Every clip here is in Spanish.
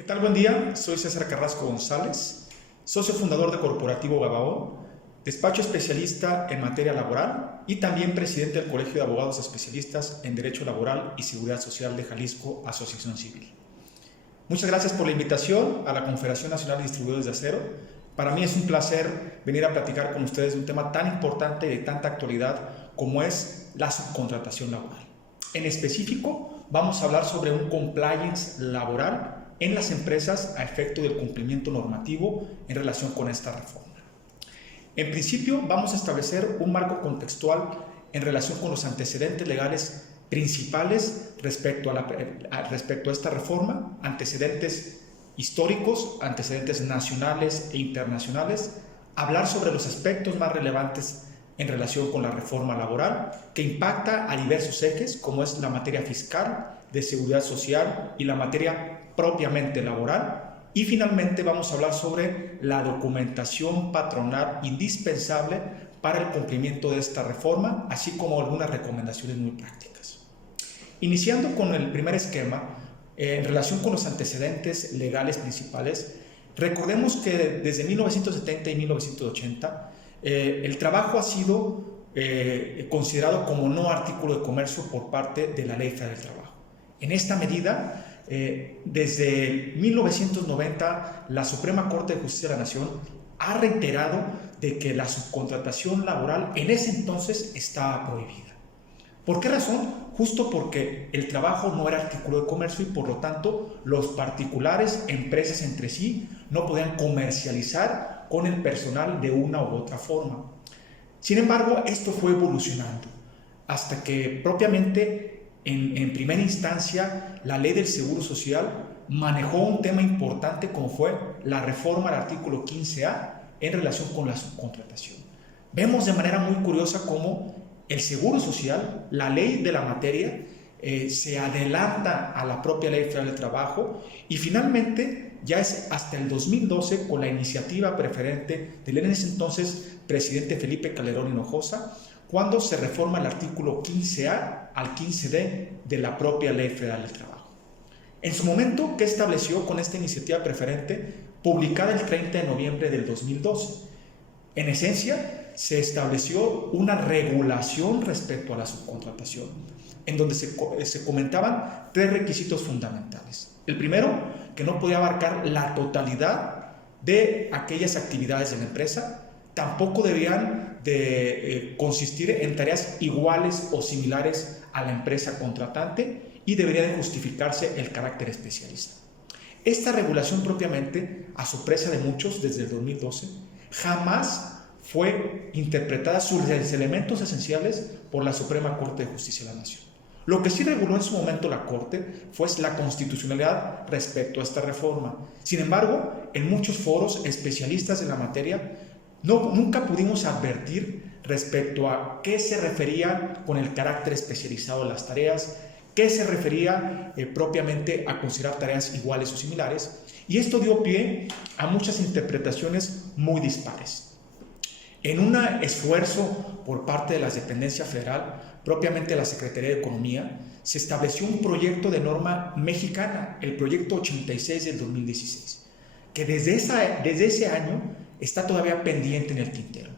¿Qué tal? Buen día, soy César Carrasco González, socio fundador de Corporativo Gabaón, despacho especialista en materia laboral y también presidente del Colegio de Abogados Especialistas en Derecho Laboral y Seguridad Social de Jalisco, Asociación Civil. Muchas gracias por la invitación a la Confederación Nacional de Distribuidores de Acero. Para mí es un placer venir a platicar con ustedes de un tema tan importante y de tanta actualidad como es la subcontratación laboral. En específico, vamos a hablar sobre un compliance laboral en las empresas a efecto del cumplimiento normativo en relación con esta reforma. En principio, vamos a establecer un marco contextual en relación con los antecedentes legales principales respecto a esta reforma, antecedentes históricos, antecedentes nacionales e internacionales, hablar sobre los aspectos más relevantes en relación con la reforma laboral que impacta a diversos ejes, como es la materia fiscal, de seguridad social y la materia propiamente laboral. Y finalmente vamos a hablar sobre la documentación patronal indispensable para el cumplimiento de esta reforma, así como algunas recomendaciones muy prácticas. Iniciando con el primer esquema, en relación con los antecedentes legales principales, recordemos que desde 1970 y 1980 el trabajo ha sido considerado como no artículo de comercio por parte de la Ley Federal del Trabajo. En esta medida, desde 1990, la Suprema Corte de Justicia de la Nación ha reiterado de que la subcontratación laboral en ese entonces estaba prohibida. ¿Por qué razón? Justo porque el trabajo no era artículo de comercio y por lo tanto los particulares, empresas entre sí, no podían comercializar con el personal de una u otra forma. Sin embargo, esto fue evolucionando hasta que propiamente en primera instancia la ley del Seguro Social manejó un tema importante como fue la reforma al artículo 15A en relación con la subcontratación. Vemos de manera muy curiosa cómo el Seguro Social, la ley de la materia, se adelanta a la propia Ley Federal del Trabajo y finalmente ya es hasta el 2012 con la iniciativa preferente del en ese entonces presidente Felipe Calderón Hinojosa, cuando se reforma el artículo 15A al 15D de la propia Ley Federal del Trabajo. En su momento, ¿qué estableció con esta iniciativa preferente publicada el 30 de noviembre del 2012? En esencia, se estableció una regulación respecto a la subcontratación, en donde se comentaban tres requisitos fundamentales. El primero, que no podía abarcar la totalidad de aquellas actividades de la empresa, tampoco debían de consistir en tareas iguales o similares a la empresa contratante y debería de justificarse el carácter especialista. Esta regulación propiamente, a sorpresa de muchos desde el 2012, jamás fue interpretada sus elementos esenciales por la Suprema Corte de Justicia de la Nación. Lo que sí reguló en su momento la Corte fue la constitucionalidad respecto a esta reforma. Sin embargo, en muchos foros especialistas en la materia nunca pudimos advertir respecto a qué se refería con el carácter especializado de las tareas, qué se refería propiamente a considerar tareas iguales o similares, y esto dio pie a muchas interpretaciones muy dispares. En un esfuerzo por parte de la dependencia federal, propiamente la Secretaría de Economía, se estableció un proyecto de norma mexicana, el proyecto 86 del 2016, que desde ese año está todavía pendiente en el tintero.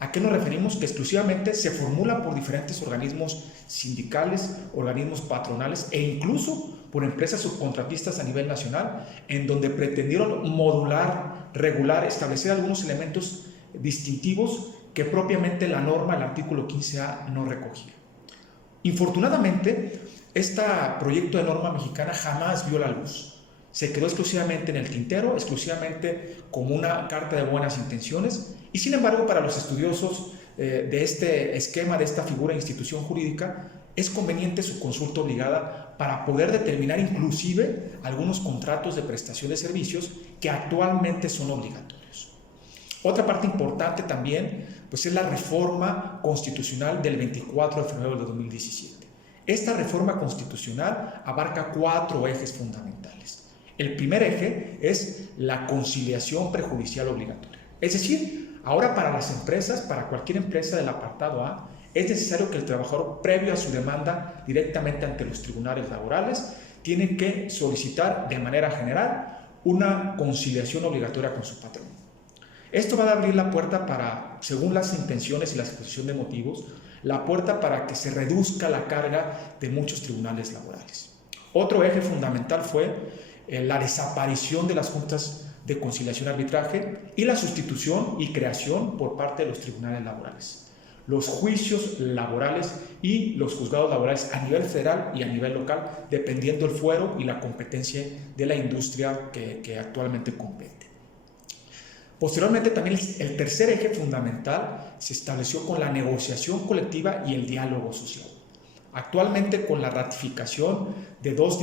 ¿A qué nos referimos? Que exclusivamente se formula por diferentes organismos sindicales, organismos patronales e incluso por empresas subcontratistas a nivel nacional, en donde pretendieron modular, regular, establecer algunos elementos distintivos que propiamente la norma, el artículo 15A, no recogía. Infortunadamente, este proyecto de norma mexicana jamás vio la luz. Se quedó exclusivamente en el tintero, exclusivamente como una carta de buenas intenciones, y sin embargo para los estudiosos de este esquema, de esta figura de institución jurídica, es conveniente su consulta obligada para poder determinar inclusive algunos contratos de prestación de servicios que actualmente son obligatorios. Otra parte importante también pues es la reforma constitucional del 24 de febrero de 2017. Esta reforma constitucional abarca 4 ejes fundamentales. El primer eje es la conciliación prejudicial obligatoria. Es decir, ahora para las empresas, para cualquier empresa del apartado A, es necesario que el trabajador, previo a su demanda directamente ante los tribunales laborales, tiene que solicitar de manera general una conciliación obligatoria con su patrón. Esto va a abrir la puerta para, según las intenciones y la exposición de motivos, la puerta para que se reduzca la carga de muchos tribunales laborales. Otro eje fundamental fue la desaparición de las juntas de conciliación y arbitraje y la sustitución y creación por parte de los tribunales laborales. Los juicios laborales y los juzgados laborales a nivel federal y a nivel local, dependiendo del fuero y la competencia de la industria que actualmente compete. Posteriormente, también el tercer eje fundamental se estableció con la negociación colectiva y el diálogo social. Actualmente, con la ratificación de dos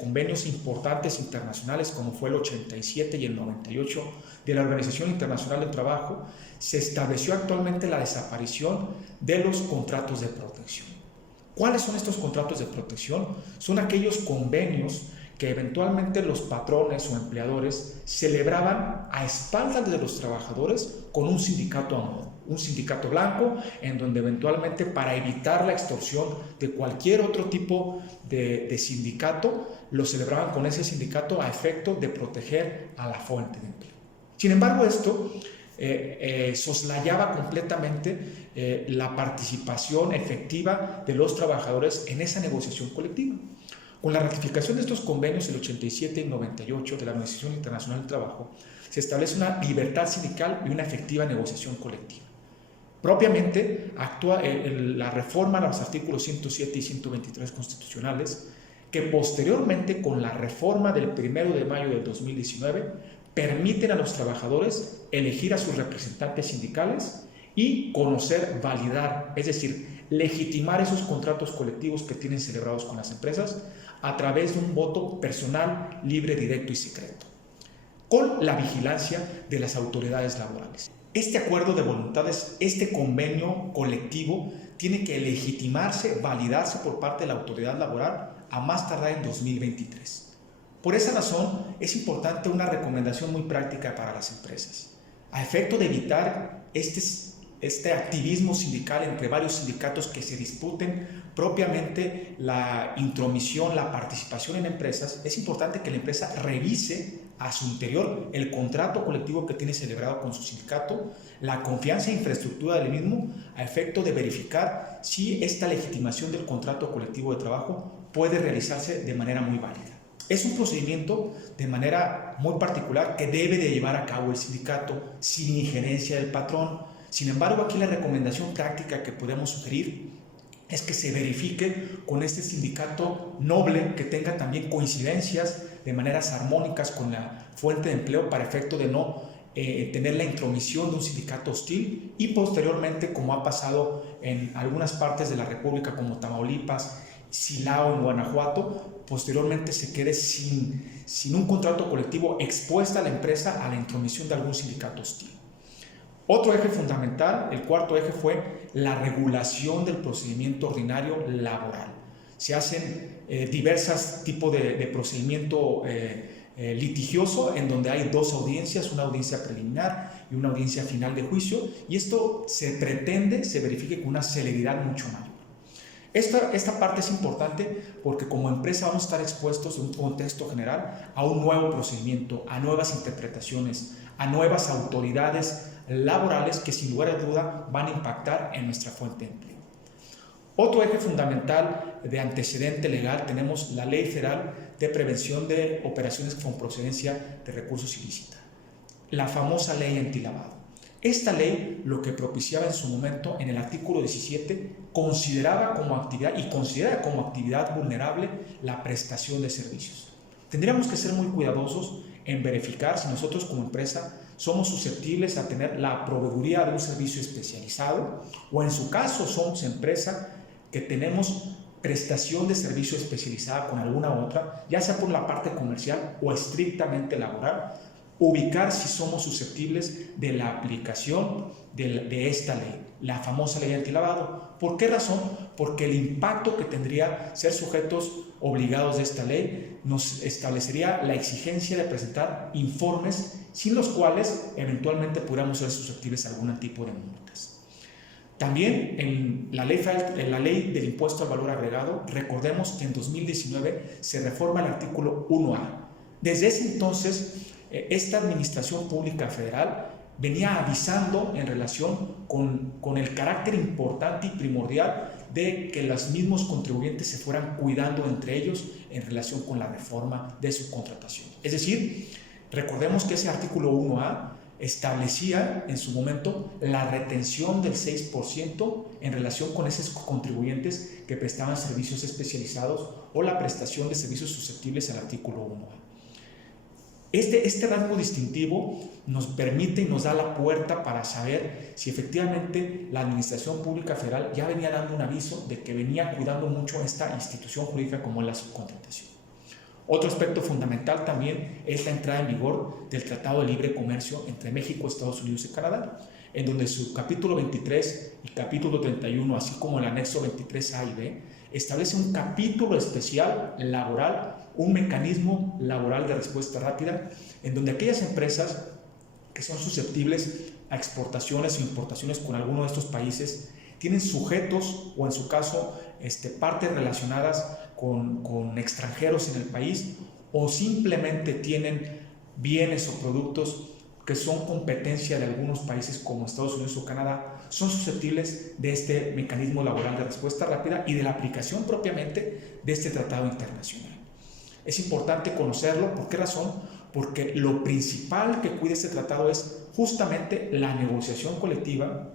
convenios importantes internacionales, como fue el 87 y el 98 de la Organización Internacional del Trabajo, se estableció actualmente la desaparición de los contratos de protección. ¿Cuáles son estos contratos de protección? Son aquellos convenios que eventualmente los patrones o empleadores celebraban a espaldas de los trabajadores con un sindicato a modo, un sindicato blanco, en donde eventualmente, para evitar la extorsión de cualquier otro tipo de sindicato, lo celebraban con ese sindicato a efecto de proteger a la fuente de empleo. Sin embargo, esto soslayaba completamente la participación efectiva de los trabajadores en esa negociación colectiva. Con la ratificación de estos convenios, el 87 y 98 de la Organización Internacional del Trabajo, se establece una libertad sindical y una efectiva negociación colectiva. Propiamente, actúa la reforma a los artículos 107 y 123 constitucionales, que posteriormente, con la reforma del 1 de mayo del 2019, permiten a los trabajadores elegir a sus representantes sindicales y conocer, validar, es decir, legitimar esos contratos colectivos que tienen celebrados con las empresas a través de un voto personal, libre, directo y secreto, con la vigilancia de las autoridades laborales. Este acuerdo de voluntades, este convenio colectivo, tiene que legitimarse, validarse por parte de la autoridad laboral a más tardar en 2023. Por esa razón, es importante una recomendación muy práctica para las empresas. A efecto de evitar este activismo sindical entre varios sindicatos que se disputen propiamente la intromisión, la participación en empresas, es importante que la empresa revise a su interior el contrato colectivo que tiene celebrado con su sindicato, la confianza e infraestructura del mismo, a efecto de verificar si esta legitimación del contrato colectivo de trabajo puede realizarse de manera muy válida. Es un procedimiento de manera muy particular que debe de llevar a cabo el sindicato sin injerencia del patrón. Sin embargo, aquí la recomendación práctica que podemos sugerir es que se verifique con este sindicato noble, que tenga también coincidencias de maneras armónicas con la fuente de empleo para efecto de no tener la intromisión de un sindicato hostil y posteriormente, como ha pasado en algunas partes de la República como Tamaulipas, Silao en Guanajuato, posteriormente se quede sin un contrato colectivo, expuesta a la empresa a la intromisión de algún sindicato hostil. Otro eje fundamental, el cuarto eje, fue la regulación del procedimiento ordinario laboral. Se hacen diversos tipos de procedimiento litigioso, en donde hay dos audiencias, una audiencia preliminar y una audiencia final de juicio, y esto se verifique con una celeridad mucho mayor. Esta parte es importante porque como empresa vamos a estar expuestos en un contexto general a un nuevo procedimiento, a nuevas interpretaciones, a nuevas autoridades laborales que sin lugar a duda van a impactar en nuestra fuente de empleo. Otro eje fundamental de antecedente legal tenemos la Ley Federal de Prevención de Operaciones con Procedencia de Recursos Ilícitos, la famosa Ley Antilavado. Esta ley lo que propiciaba en su momento, en el artículo 17, consideraba como actividad y considera como actividad vulnerable la prestación de servicios. Tendríamos que ser muy cuidadosos en verificar si nosotros como empresa somos susceptibles a tener la proveeduría de un servicio especializado o en su caso somos empresa que tenemos prestación de servicio especializada con alguna otra, ya sea por la parte comercial o estrictamente laboral, ubicar si somos susceptibles de la aplicación de esta ley, la famosa ley antilavado. ¿Por qué razón? Porque el impacto que tendría ser sujetos obligados de esta ley nos establecería la exigencia de presentar informes sin los cuales eventualmente pudiéramos ser susceptibles a algún tipo de multas. También en la ley del impuesto al valor agregado, recordemos que en 2019 se reforma el artículo 1A, Desde ese entonces, esta Administración Pública Federal venía avisando en relación con el carácter importante y primordial de que los mismos contribuyentes se fueran cuidando entre ellos en relación con la reforma de subcontratación. Es decir, recordemos que ese artículo 1A establecía en su momento la retención del 6% en relación con esos contribuyentes que prestaban servicios especializados o la prestación de servicios susceptibles al artículo 1A. Este rasgo distintivo nos permite y nos da la puerta para saber si efectivamente la Administración Pública Federal ya venía dando un aviso de que venía cuidando mucho esta institución jurídica como es la subcontratación. Otro aspecto fundamental también es la entrada en vigor del Tratado de Libre Comercio entre México, Estados Unidos y Canadá, en donde su capítulo 23 y capítulo 31, así como el anexo 23A y B, establece un capítulo especial laboral, un mecanismo laboral de respuesta rápida, en donde aquellas empresas que son susceptibles a exportaciones o importaciones con alguno de estos países tienen sujetos o en su caso partes relacionadas con extranjeros en el país o simplemente tienen bienes o productos que son competencia de algunos países como Estados Unidos o Canadá, son susceptibles de este mecanismo laboral de respuesta rápida y de la aplicación propiamente de este tratado internacional. Es importante conocerlo. ¿Por qué razón? Porque lo principal que cuida este tratado es justamente la negociación colectiva,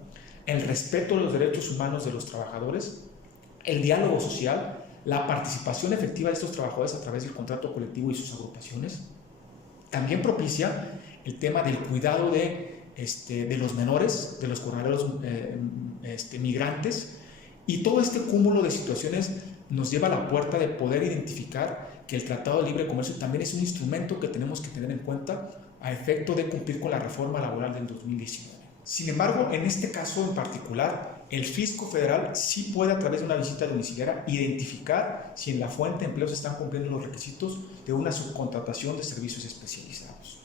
el respeto de los derechos humanos de los trabajadores, el diálogo social, la participación efectiva de estos trabajadores a través del contrato colectivo y sus agrupaciones. También propicia el tema del cuidado de los menores, de los jornaleros migrantes, y todo este cúmulo de situaciones nos lleva a la puerta de poder identificar que el Tratado de Libre Comercio también es un instrumento que tenemos que tener en cuenta a efecto de cumplir con la reforma laboral del 2019. Sin embargo, en este caso en particular, el Fisco Federal sí puede, a través de una visita domiciliaria, identificar si en la fuente de empleo se están cumpliendo los requisitos de una subcontratación de servicios especializados.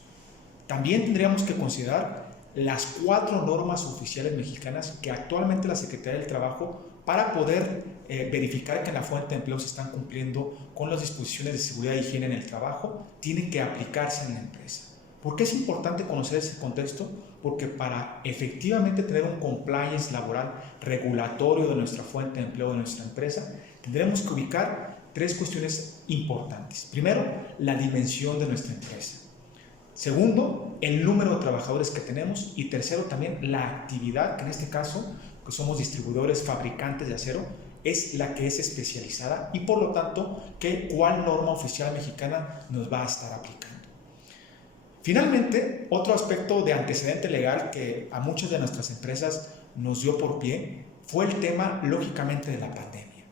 También tendríamos que considerar las 4 normas oficiales mexicanas que actualmente la Secretaría del Trabajo, para poder verificar que en la fuente de empleo se están cumpliendo con las disposiciones de seguridad e higiene en el trabajo, tienen que aplicarse en la empresa. ¿Por qué es importante conocer ese contexto? Porque para efectivamente tener un compliance laboral regulatorio de nuestra fuente de empleo de nuestra empresa, tendremos que ubicar 3 cuestiones importantes. Primero, la dimensión de nuestra empresa. Segundo, el número de trabajadores que tenemos. Y tercero, también la actividad, que en este caso, que somos distribuidores, fabricantes de acero, es la que es especializada y por lo tanto, ¿cuál norma oficial mexicana nos va a estar aplicando? Finalmente, otro aspecto de antecedente legal que a muchas de nuestras empresas nos dio por pie fue el tema, lógicamente, de la pandemia.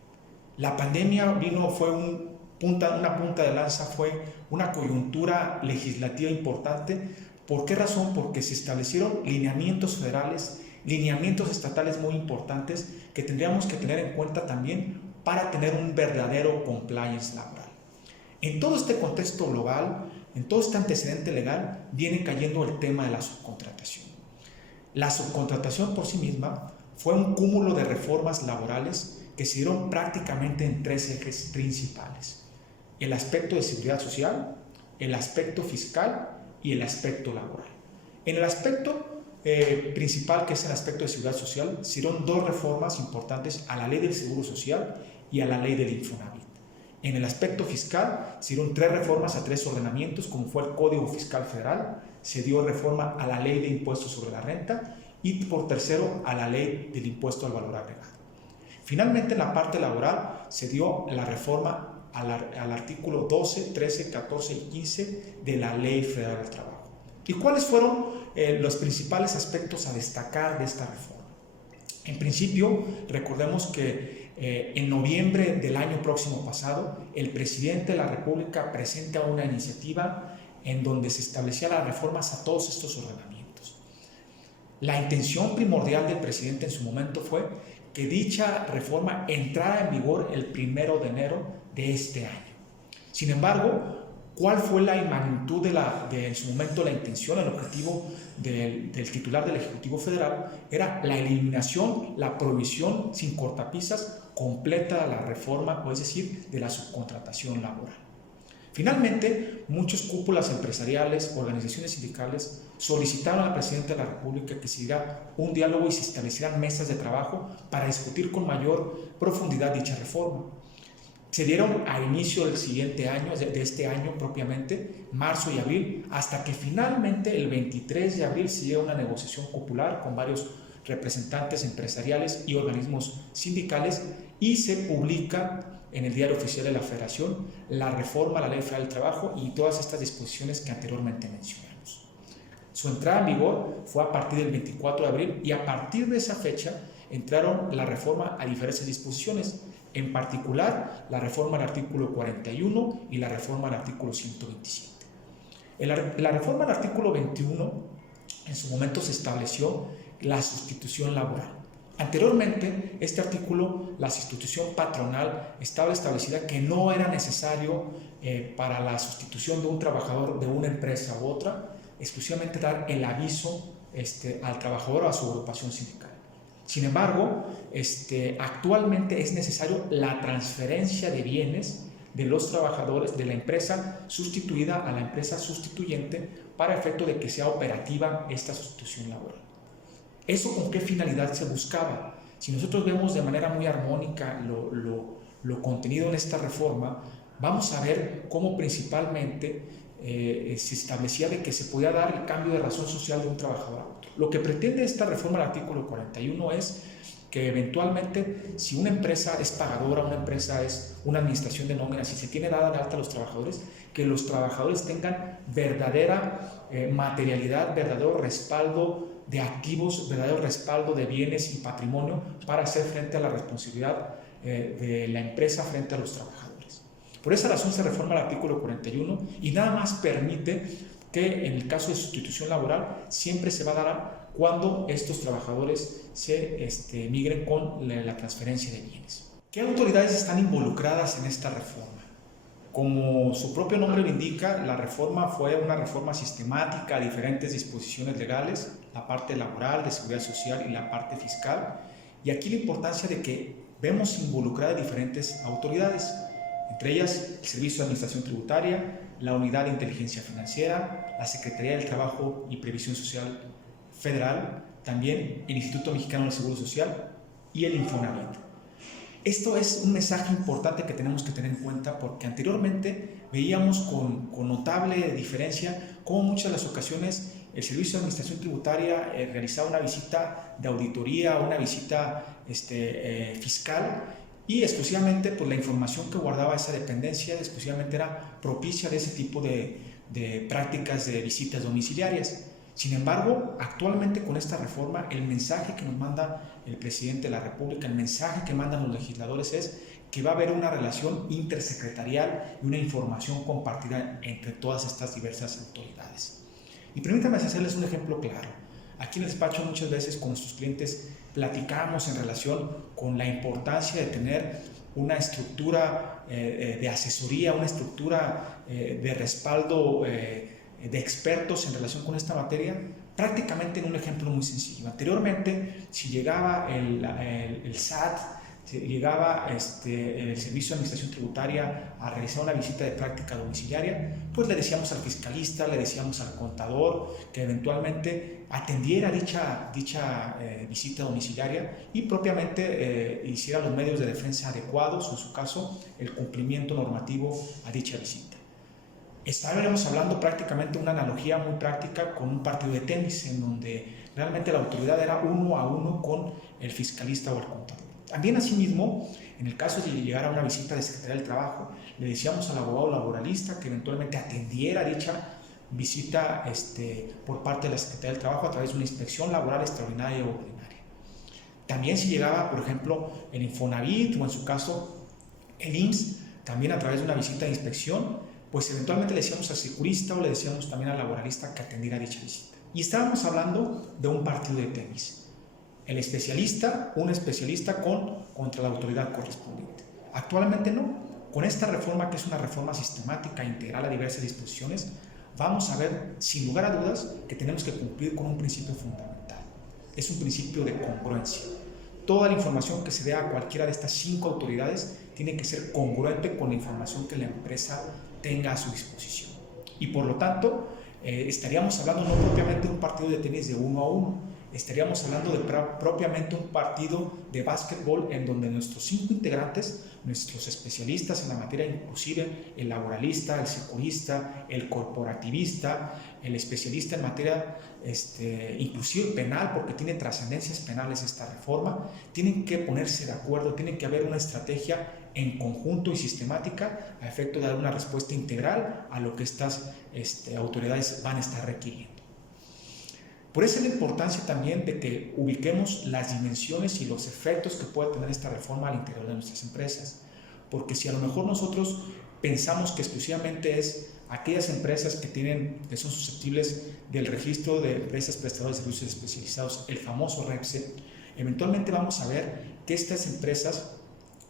La pandemia fue una punta de lanza, fue una coyuntura legislativa importante. ¿Por qué razón? Porque se establecieron lineamientos federales, lineamientos estatales muy importantes que tendríamos que tener en cuenta también para tener un verdadero compliance laboral. En todo este contexto global, en todo este antecedente legal, viene cayendo el tema de la subcontratación. La subcontratación por sí misma fue un cúmulo de reformas laborales que se dieron prácticamente en 3 ejes principales: el aspecto de seguridad social, el aspecto fiscal y el aspecto laboral. En el aspecto principal, que es el aspecto de seguridad social, se dieron 2 reformas importantes a la Ley del Seguro Social y a la Ley del Infonavit. En el aspecto fiscal se dieron 3 reformas a 3 ordenamientos, como fue el Código Fiscal Federal, se dio reforma a la Ley de Impuestos sobre la Renta y por tercero a la Ley del Impuesto al Valor Agregado. Finalmente, en la parte laboral se dio la reforma al artículo 12, 13, 14 y 15 de la Ley Federal del Trabajo. ¿Y cuáles fueron los principales aspectos a destacar de esta reforma? En principio, recordemos que en noviembre del año próximo pasado, el presidente de la República presenta una iniciativa en donde se establecían las reformas a todos estos ordenamientos. La intención primordial del presidente en su momento fue que dicha reforma entrara en vigor el 1 de enero de este año. Sin embargo, ¿cuál fue la magnitud en su momento la intención, el objetivo del titular del Ejecutivo Federal? Era la eliminación, la prohibición sin cortapisas completa de la reforma, o es decir, de la subcontratación laboral. Finalmente, muchas cúpulas empresariales, organizaciones sindicales solicitaron al presidente de la República que se diera un diálogo y se establecieran mesas de trabajo para discutir con mayor profundidad dicha reforma. Se dieron a inicio del siguiente año, de este año propiamente, marzo y abril, hasta que finalmente el 23 de abril se llega a una negociación cupular con varios representantes empresariales y organismos sindicales y se publica en el Diario Oficial de la Federación la reforma a la Ley Federal del Trabajo y todas estas disposiciones que anteriormente mencionamos. Su entrada en vigor fue a partir del 24 de abril y a partir de esa fecha entraron la reforma a diversas disposiciones, en particular la reforma al artículo 41 y la reforma al artículo 127. La reforma al artículo 21 en su momento se estableció la sustitución laboral. Anteriormente, este artículo, la sustitución patronal, estaba establecida que no era necesario para la sustitución de un trabajador de una empresa u otra, exclusivamente dar el aviso al trabajador o a su agrupación sindical. Sin embargo, actualmente es necesario la transferencia de bienes de los trabajadores de la empresa sustituida a la empresa sustituyente para efecto de que sea operativa esta sustitución laboral. ¿Eso con qué finalidad se buscaba? Si nosotros vemos de manera muy armónica lo contenido en esta reforma, vamos a ver cómo principalmente se establecía de que se podía dar el cambio de razón social de un trabajador a otro. Lo que pretende esta reforma al artículo 41 es que eventualmente, si una empresa es pagadora, una empresa es una administración de nóminas, si se tiene dada de alta a los trabajadores, que los trabajadores tengan verdadera materialidad, verdadero respaldo de activos, verdadero respaldo de bienes y patrimonio para hacer frente a la responsabilidad de la empresa frente a los trabajadores. Por esa razón se reforma el artículo 41 y nada más permite que en el caso de sustitución laboral siempre se va a dar cuando estos trabajadores se migren con la transferencia de bienes. ¿Qué autoridades están involucradas en esta reforma? Como su propio nombre lo indica, la reforma fue una reforma sistemática a diferentes disposiciones legales, la parte laboral, de seguridad social y la parte fiscal. Y aquí la importancia de que vemos involucradas diferentes autoridades, entre ellas el Servicio de Administración Tributaria, la Unidad de Inteligencia Financiera, la Secretaría del Trabajo y Previsión Social Federal, también el Instituto Mexicano del Seguro Social y el Infonavit. Esto es un mensaje importante que tenemos que tener en cuenta porque anteriormente veíamos con notable diferencia cómo muchas de las ocasiones el Servicio de Administración Tributaria realizaba una visita de auditoría, una visita fiscal y exclusivamente pues, la información que guardaba esa dependencia exclusivamente era propicia de ese tipo de prácticas de visitas domiciliarias. Sin embargo, actualmente con esta reforma, el mensaje que nos manda el presidente de la República, el mensaje que mandan los legisladores es que va a haber una relación intersecretarial y una información compartida entre todas estas diversas autoridades. Y permítanme hacerles un ejemplo claro. Aquí en el despacho muchas veces con nuestros clientes platicamos en relación con la importancia de tener una estructura de asesoría, una estructura de respaldo de expertos en relación con esta materia, prácticamente en un ejemplo muy sencillo. Anteriormente, si llegaba el SAT, si llegaba el Servicio de Administración Tributaria a realizar una visita de práctica domiciliaria, pues le decíamos al fiscalista, le decíamos al contador que eventualmente atendiera dicha visita domiciliaria y propiamente hiciera los medios de defensa adecuados, o en su caso, el cumplimiento normativo a dicha visita. Estaremos hablando prácticamente una analogía muy práctica con un partido de tenis en donde realmente la autoridad era uno a uno con el fiscalista o el contador. También asimismo, en el caso de llegar a una visita de Secretaría del Trabajo, le decíamos al abogado laboralista que eventualmente atendiera dicha visita por parte de la Secretaría del Trabajo a través de una inspección laboral extraordinaria o ordinaria. También si llegaba, por ejemplo, el Infonavit o en su caso el IMSS, también a través de una visita de inspección, pues eventualmente le decíamos al securista o le decíamos también al laboralista que atendiera dicha visita. Y estábamos hablando de un partido de tenis. El especialista, un especialista contra la autoridad correspondiente. Actualmente no. Con esta reforma, que es una reforma sistemática, integral a diversas disposiciones, vamos a ver, sin lugar a dudas, que tenemos que cumplir con un principio fundamental. Es un principio de congruencia. toda la información que se dé a cualquiera de estas 5 autoridades tiene que ser congruente con la información que la empresa tenga a su disposición. Y por lo tanto, estaríamos hablando no propiamente de un partido de tenis de 1 a 1, estaríamos hablando de propiamente un partido de básquetbol en donde nuestros 5 integrantes, nuestros especialistas en la materia, inclusive el laboralista, el securista, el corporativista, el especialista en materia inclusive penal, porque tiene trascendencias penales esta reforma, tienen que ponerse de acuerdo, tiene que haber una estrategia en conjunto y sistemática a efecto de dar una respuesta integral a lo que estas autoridades van a estar requiriendo. Por eso es la importancia también de que ubiquemos las dimensiones y los efectos que puede tener esta reforma al interior de nuestras empresas. Porque si a lo mejor nosotros pensamos que exclusivamente es aquellas empresas que son susceptibles del registro de empresas prestadoras de servicios especializados, el famoso REPSE, eventualmente vamos a ver que estas empresas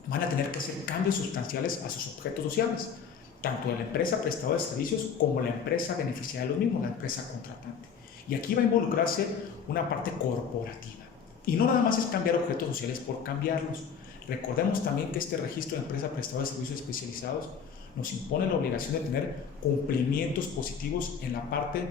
van a tener que hacer cambios sustanciales a sus objetos sociales, tanto de la empresa prestadora de servicios como la empresa beneficiaria de los mismos, la empresa contratante. Y aquí va a involucrarse una parte corporativa. Y no nada más es cambiar objetos sociales por cambiarlos. Recordemos también que este registro de empresa prestadora de servicios especializados nos impone la obligación de tener cumplimientos positivos en la parte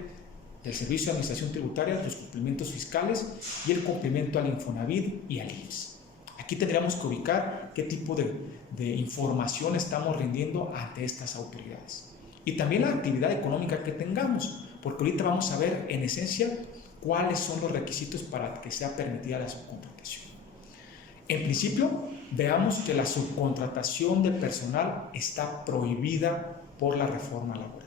del Servicio de Administración Tributaria, los cumplimientos fiscales y el cumplimiento al Infonavit y al IMSS. Aquí tendríamos que ubicar qué tipo de información estamos rindiendo ante estas autoridades. Y también la actividad económica que tengamos, porque ahorita vamos a ver en esencia cuáles son los requisitos para que sea permitida la subcontratación. En principio, veamos que la subcontratación de personal está prohibida por la reforma laboral,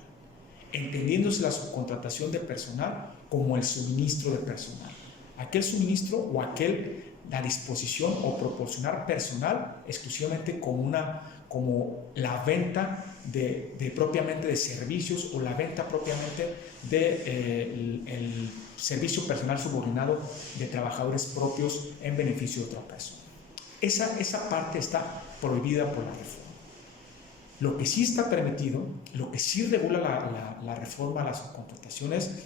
entendiéndose la subcontratación de personal como el suministro de personal. Aquel suministro o la disposición o proporcionar personal exclusivamente como la venta propiamente de servicios o la venta propiamente del servicio personal subordinado de trabajadores propios en beneficio de otra persona. Esa parte está prohibida por la reforma. Lo que sí está permitido, lo que sí regula la reforma a la subcontratación es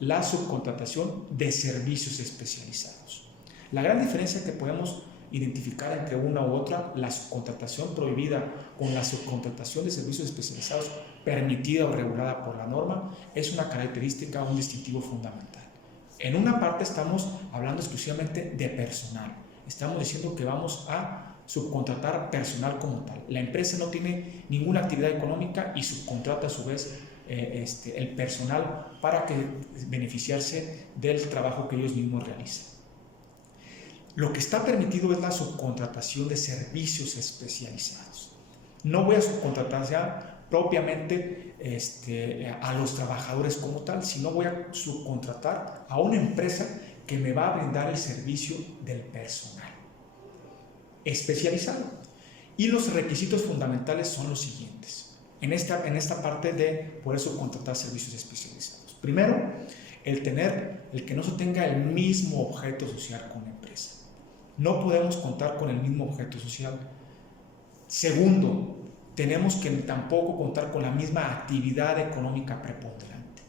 la subcontratación de servicios especializados. La gran diferencia que podemos identificar entre una u otra, la subcontratación prohibida con la subcontratación de servicios especializados permitida o regulada por la norma, es una característica, un distintivo fundamental. En una parte estamos hablando exclusivamente de personal. Estamos diciendo que vamos a subcontratar personal como tal. La empresa no tiene ninguna actividad económica y subcontrata a su vez el personal para beneficiarse del trabajo que ellos mismos realizan. Lo que está permitido es la subcontratación de servicios especializados. No voy a subcontratar ya propiamente a los trabajadores como tal, sino voy a subcontratar a una empresa que me va a brindar el servicio del personal especializado. Y los requisitos fundamentales son los siguientes. En esta parte de poder subcontratar servicios especializados. Primero, el que no se tenga el mismo objeto social con la empresa. No podemos contar con el mismo objeto social. Segundo, tenemos que tampoco contar con la misma actividad económica preponderante.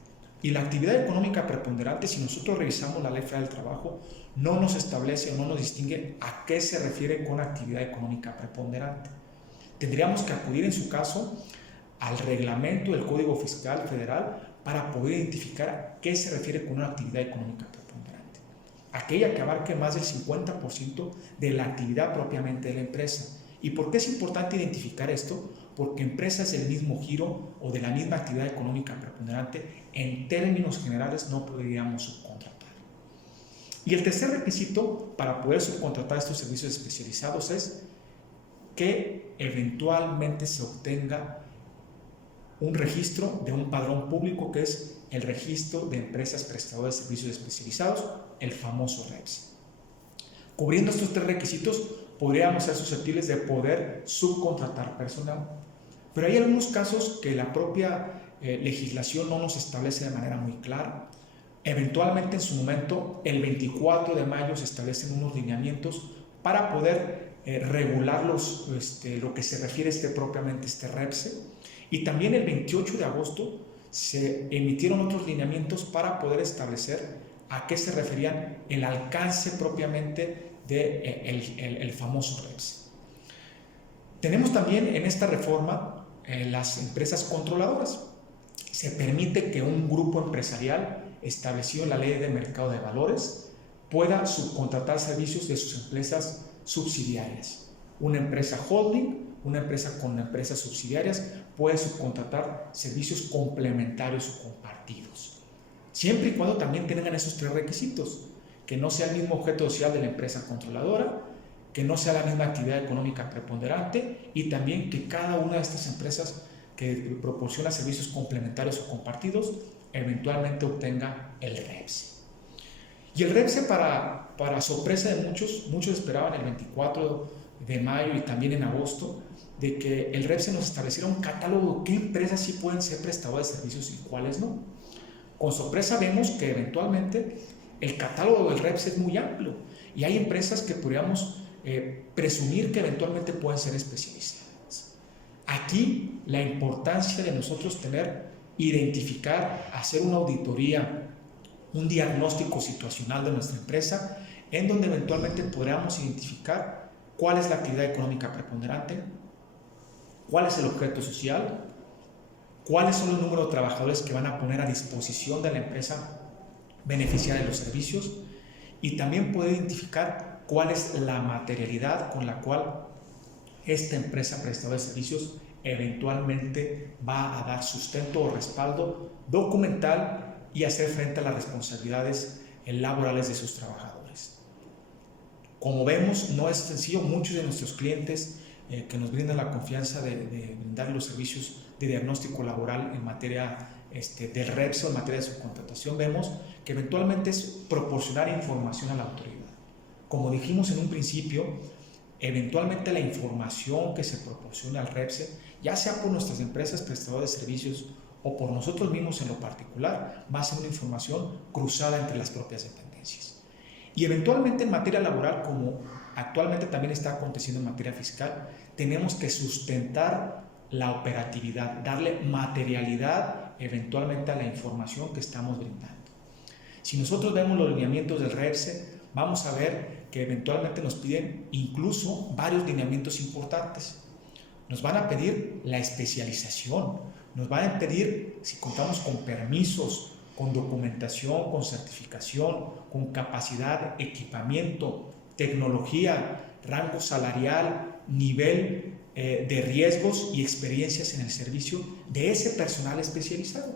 Y la actividad económica preponderante, si nosotros revisamos la Ley Federal del Trabajo, no nos establece o no nos distingue a qué se refiere con actividad económica preponderante. Tendríamos que acudir en su caso al reglamento del Código Fiscal Federal para poder identificar a qué se refiere con una actividad económica preponderante. Aquella que abarque más del 50% de la actividad propiamente de la empresa. ¿Y por qué es importante identificar esto? Porque empresas del mismo giro o de la misma actividad económica preponderante, en términos generales, no podríamos subcontratar. Y el tercer requisito para poder subcontratar estos servicios especializados es que eventualmente se obtenga un registro de un padrón público, que es el registro de empresas prestadoras de servicios especializados, el famoso REPSE. Cubriendo estos tres requisitos, podríamos ser susceptibles de poder subcontratar personal. Pero hay algunos casos que la propia legislación no nos establece de manera muy clara. Eventualmente, en su momento, el 24 de mayo se establecen unos lineamientos para poder regular lo que se refiere propiamente a este REPSE. Y también el 28 de agosto se emitieron otros lineamientos para poder establecer a qué se referían el alcance propiamente el famoso REPSE. Tenemos también en esta reforma las empresas controladoras. Se permite que un grupo empresarial establecido en la Ley de Mercado de Valores pueda subcontratar servicios de sus empresas subsidiarias. Una empresa holding, una empresa con empresas subsidiarias puede subcontratar servicios complementarios o compartidos, siempre y cuando también tengan esos 3 requisitos: que no sea el mismo objeto social de la empresa controladora, que no sea la misma actividad económica preponderante y también que cada una de estas empresas que proporciona servicios complementarios o compartidos eventualmente obtenga el REPSE. Y el REPSE, para sorpresa de muchos esperaban el 24 de mayo y también en agosto, de que el REPSE nos estableciera un catálogo de qué empresas sí pueden ser prestadoras de servicios y cuáles no. Con sorpresa vemos que eventualmente el catálogo del REPSE es muy amplio y hay empresas que podríamos presumir que eventualmente pueden ser especializadas. Aquí la importancia de nosotros identificar, hacer una auditoría, un diagnóstico situacional de nuestra empresa, en donde eventualmente podamos identificar cuál es la actividad económica preponderante, cuál es el objeto social, cuáles son los números de trabajadores que van a poner a disposición de la empresa beneficiaria de los servicios, y también poder identificar cuál es la materialidad con la cual esta empresa prestadora de servicios eventualmente va a dar sustento o respaldo documental y hacer frente a las responsabilidades laborales de sus trabajadores. Como vemos, no es sencillo. Muchos de nuestros clientes que nos brindan la confianza de brindar los servicios de diagnóstico laboral en materia del REPSE o en materia de subcontratación, vemos que eventualmente es proporcionar información a la autoridad. Como dijimos en un principio, eventualmente la información que se proporciona al REPSE, ya sea por nuestras empresas prestadoras de servicios o por nosotros mismos en lo particular, va a ser una información cruzada entre las propias dependencias. Y eventualmente en materia laboral, como actualmente también está aconteciendo en materia fiscal, tenemos que sustentar la operatividad, darle materialidad eventualmente a la información que estamos brindando. Si nosotros vemos los lineamientos del REPSE, vamos a ver que eventualmente nos piden incluso varios lineamientos importantes. Nos van a pedir la especialización, nos van a pedir si contamos con permisos, con documentación, con certificación, con capacidad, equipamiento, tecnología, rango salarial, nivel de riesgos y experiencias en el servicio de ese personal especializado.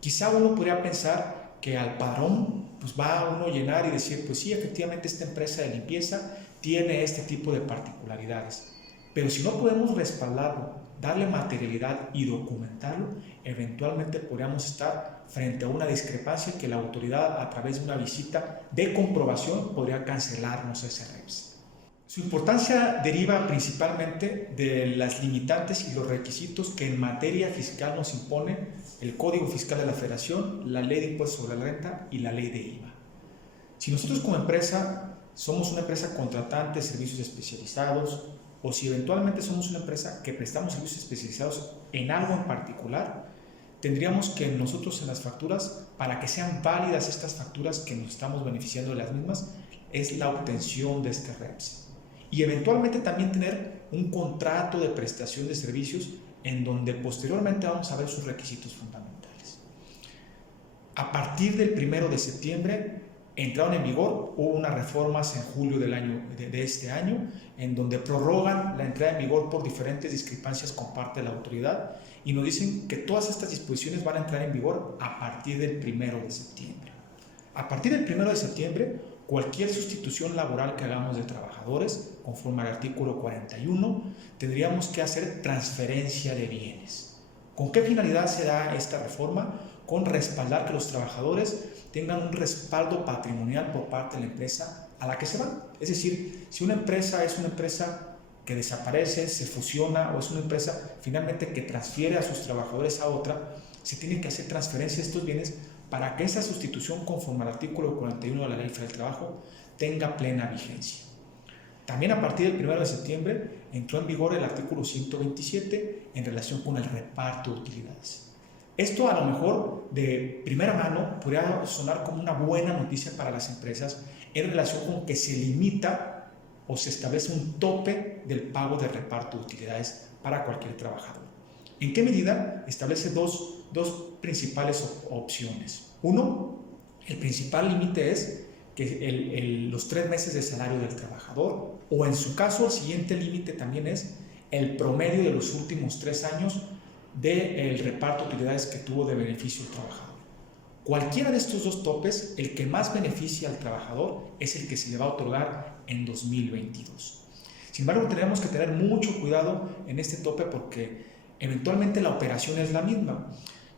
Quizá uno podría pensar que al padrón pues va a uno llenar y decir, pues sí, efectivamente esta empresa de limpieza tiene este tipo de particularidades, pero si no podemos respaldarlo, darle materialidad y documentarlo, eventualmente podríamos estar frente a una discrepancia que la autoridad, a través de una visita de comprobación, podría cancelarnos ese REPSE. Su importancia deriva principalmente de las limitantes y los requisitos que en materia fiscal nos impone el Código Fiscal de la Federación, la Ley de Impuestos sobre la Renta y la Ley de IVA. Si nosotros como empresa somos una empresa contratante de servicios especializados, o si eventualmente somos una empresa que prestamos servicios especializados en algo en particular, tendríamos que nosotros en las facturas, para que sean válidas estas facturas que nos estamos beneficiando de las mismas, es la obtención de este REPSE. Y eventualmente también tener un contrato de prestación de servicios en donde posteriormente vamos a ver sus requisitos fundamentales. A partir del 1 de septiembre entraron en vigor, hubo unas reformas en julio de este año, en donde prorrogan la entrada en vigor por diferentes discrepancias con parte de la autoridad y nos dicen que todas estas disposiciones van a entrar en vigor a partir del 1 de septiembre. A partir del 1 de septiembre, cualquier sustitución laboral que hagamos de trabajadores, conforme al artículo 41, tendríamos que hacer transferencia de bienes. ¿Con qué finalidad se da esta reforma? Con respaldar que los trabajadores tengan un respaldo patrimonial por parte de la empresa a la que se van. Es decir, si una empresa es una empresa que desaparece, se fusiona, o es una empresa finalmente que transfiere a sus trabajadores a otra, se tiene que hacer transferencia de estos bienes para que esa sustitución, conforme al artículo 41 de la Ley Federal del Trabajo, tenga plena vigencia. También a partir del 1 de septiembre entró en vigor el artículo 127 en relación con el reparto de utilidades. Esto a lo mejor de primera mano podría sonar como una buena noticia para las empresas en relación con que se limita o se establece un tope del pago de reparto de utilidades para cualquier trabajador. ¿En qué medida? Establece dos principales opciones. Uno, el principal límite es que los 3 meses de salario del trabajador, o en su caso el siguiente límite también es el promedio de los últimos 3 años del reparto de utilidades que tuvo de beneficio el trabajador. Cualquiera de estos dos topes, el que más beneficia al trabajador es el que se le va a otorgar en 2022. Sin embargo, tenemos que tener mucho cuidado en este tope porque eventualmente la operación es la misma.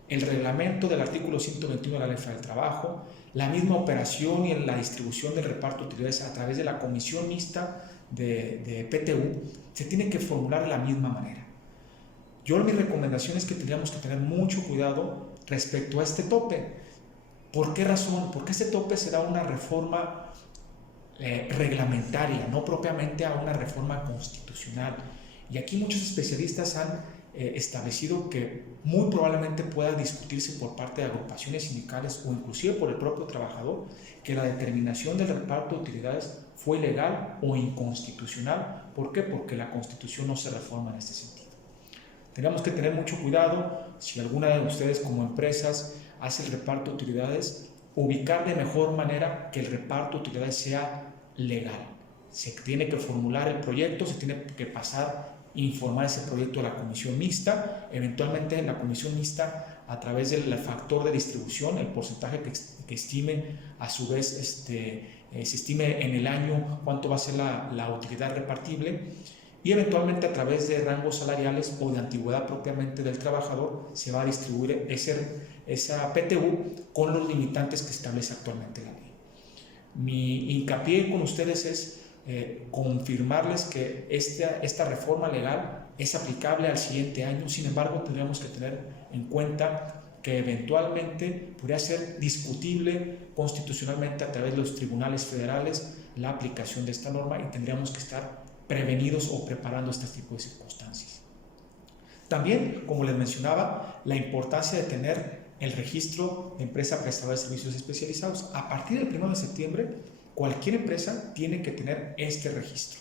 El reglamento del artículo 121 de la Ley Federal del Trabajo, la misma operación y la distribución del reparto de utilidades a través de la comisión mixta de PTU se tiene que formular de la misma manera. Mi recomendación es que tendríamos que tener mucho cuidado respecto a este tope. ¿Por qué razón? Porque este tope será una reforma reglamentaria, no propiamente a una reforma constitucional. Y aquí muchos especialistas han establecido que muy probablemente pueda discutirse por parte de agrupaciones sindicales o inclusive por el propio trabajador que la determinación del reparto de utilidades fue ilegal o inconstitucional. ¿Por qué? Porque la Constitución no se reforma en este sentido. Tenemos que tener mucho cuidado si alguna de ustedes como empresas hace el reparto de utilidades, ubicar de mejor manera que el reparto de utilidades sea legal. Se tiene que formular el proyecto, se tiene que pasar, informar ese proyecto a la comisión mixta, eventualmente en la comisión mixta a través del factor de distribución, el porcentaje que estime, a su vez se estime en el año cuánto va a ser la utilidad repartible, y eventualmente a través de rangos salariales o de antigüedad propiamente del trabajador se va a distribuir esa PTU con los limitantes que establece actualmente la ley. Mi hincapié con ustedes es confirmarles que esta reforma legal es aplicable al siguiente año. Sin embargo, tendríamos que tener en cuenta que eventualmente podría ser discutible constitucionalmente a través de los tribunales federales la aplicación de esta norma, y tendríamos que estar prevenidos o preparando este tipo de circunstancias. También, como les mencionaba, la importancia de tener el registro de empresa prestadora de servicios especializados. A partir del 1 de septiembre, cualquier empresa tiene que tener este registro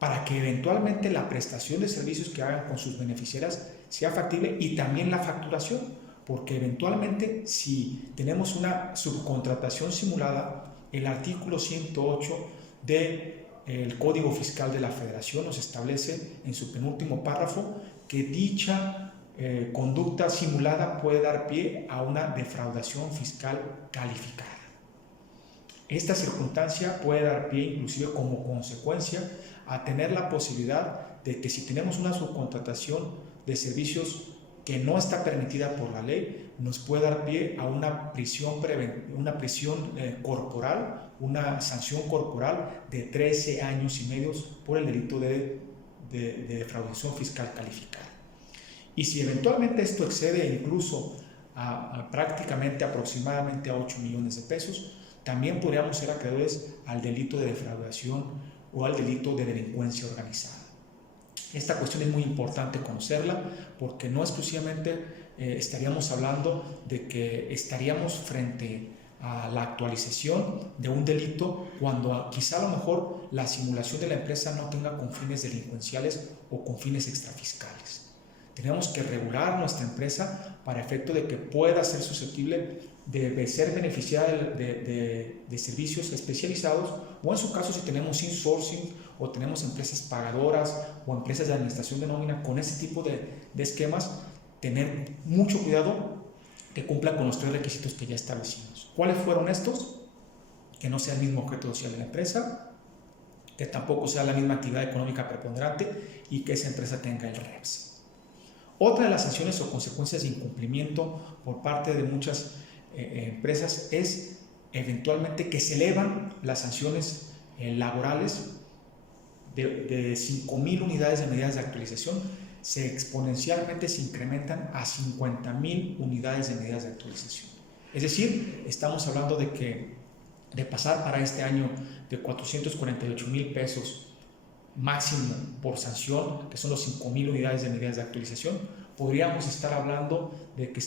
para que eventualmente la prestación de servicios que hagan con sus beneficiarias sea factible, y también la facturación, porque eventualmente si tenemos una subcontratación simulada, el artículo 108 del Código Fiscal de la Federación nos establece en su penúltimo párrafo que dicha conducta simulada puede dar pie a una defraudación fiscal calificada. Esta circunstancia puede dar pie inclusive como consecuencia a tener la posibilidad de que si tenemos una subcontratación de servicios que no está permitida por la ley, nos puede dar pie a una prisión corporal, una sanción corporal de 13 años y medio por el delito de defraudación fiscal calificada. Y si eventualmente esto excede incluso prácticamente aproximadamente a 8 millones de pesos, también podríamos ser acreedores al delito de defraudación o al delito de delincuencia organizada. Esta cuestión es muy importante conocerla porque no exclusivamente estaríamos hablando de que estaríamos frente a la actualización de un delito cuando quizá a lo mejor la simulación de la empresa no tenga con fines delincuenciales o con fines extrafiscales. Tenemos que regular nuestra empresa para efecto de que pueda ser susceptible de ser beneficiada de servicios especializados, o en su caso si tenemos insourcing o tenemos empresas pagadoras o empresas de administración de nómina con ese tipo de esquemas, tener mucho cuidado que cumplan con los 3 requisitos que ya establecimos. ¿Cuáles fueron estos? Que no sea el mismo objeto social de la empresa, que tampoco sea la misma actividad económica preponderante y que esa empresa tenga el REPS. Otra de las sanciones o consecuencias de incumplimiento por parte de muchas empresas es eventualmente que se elevan las sanciones laborales de 5,000 unidades de medidas de actualización, exponencialmente se incrementan a 50,000 unidades de medidas de actualización. Es decir, estamos hablando de pasar para este año de 448,000 pesos máximo por sanción, que son los 5,000 unidades de medidas de actualización, podríamos estar hablando de que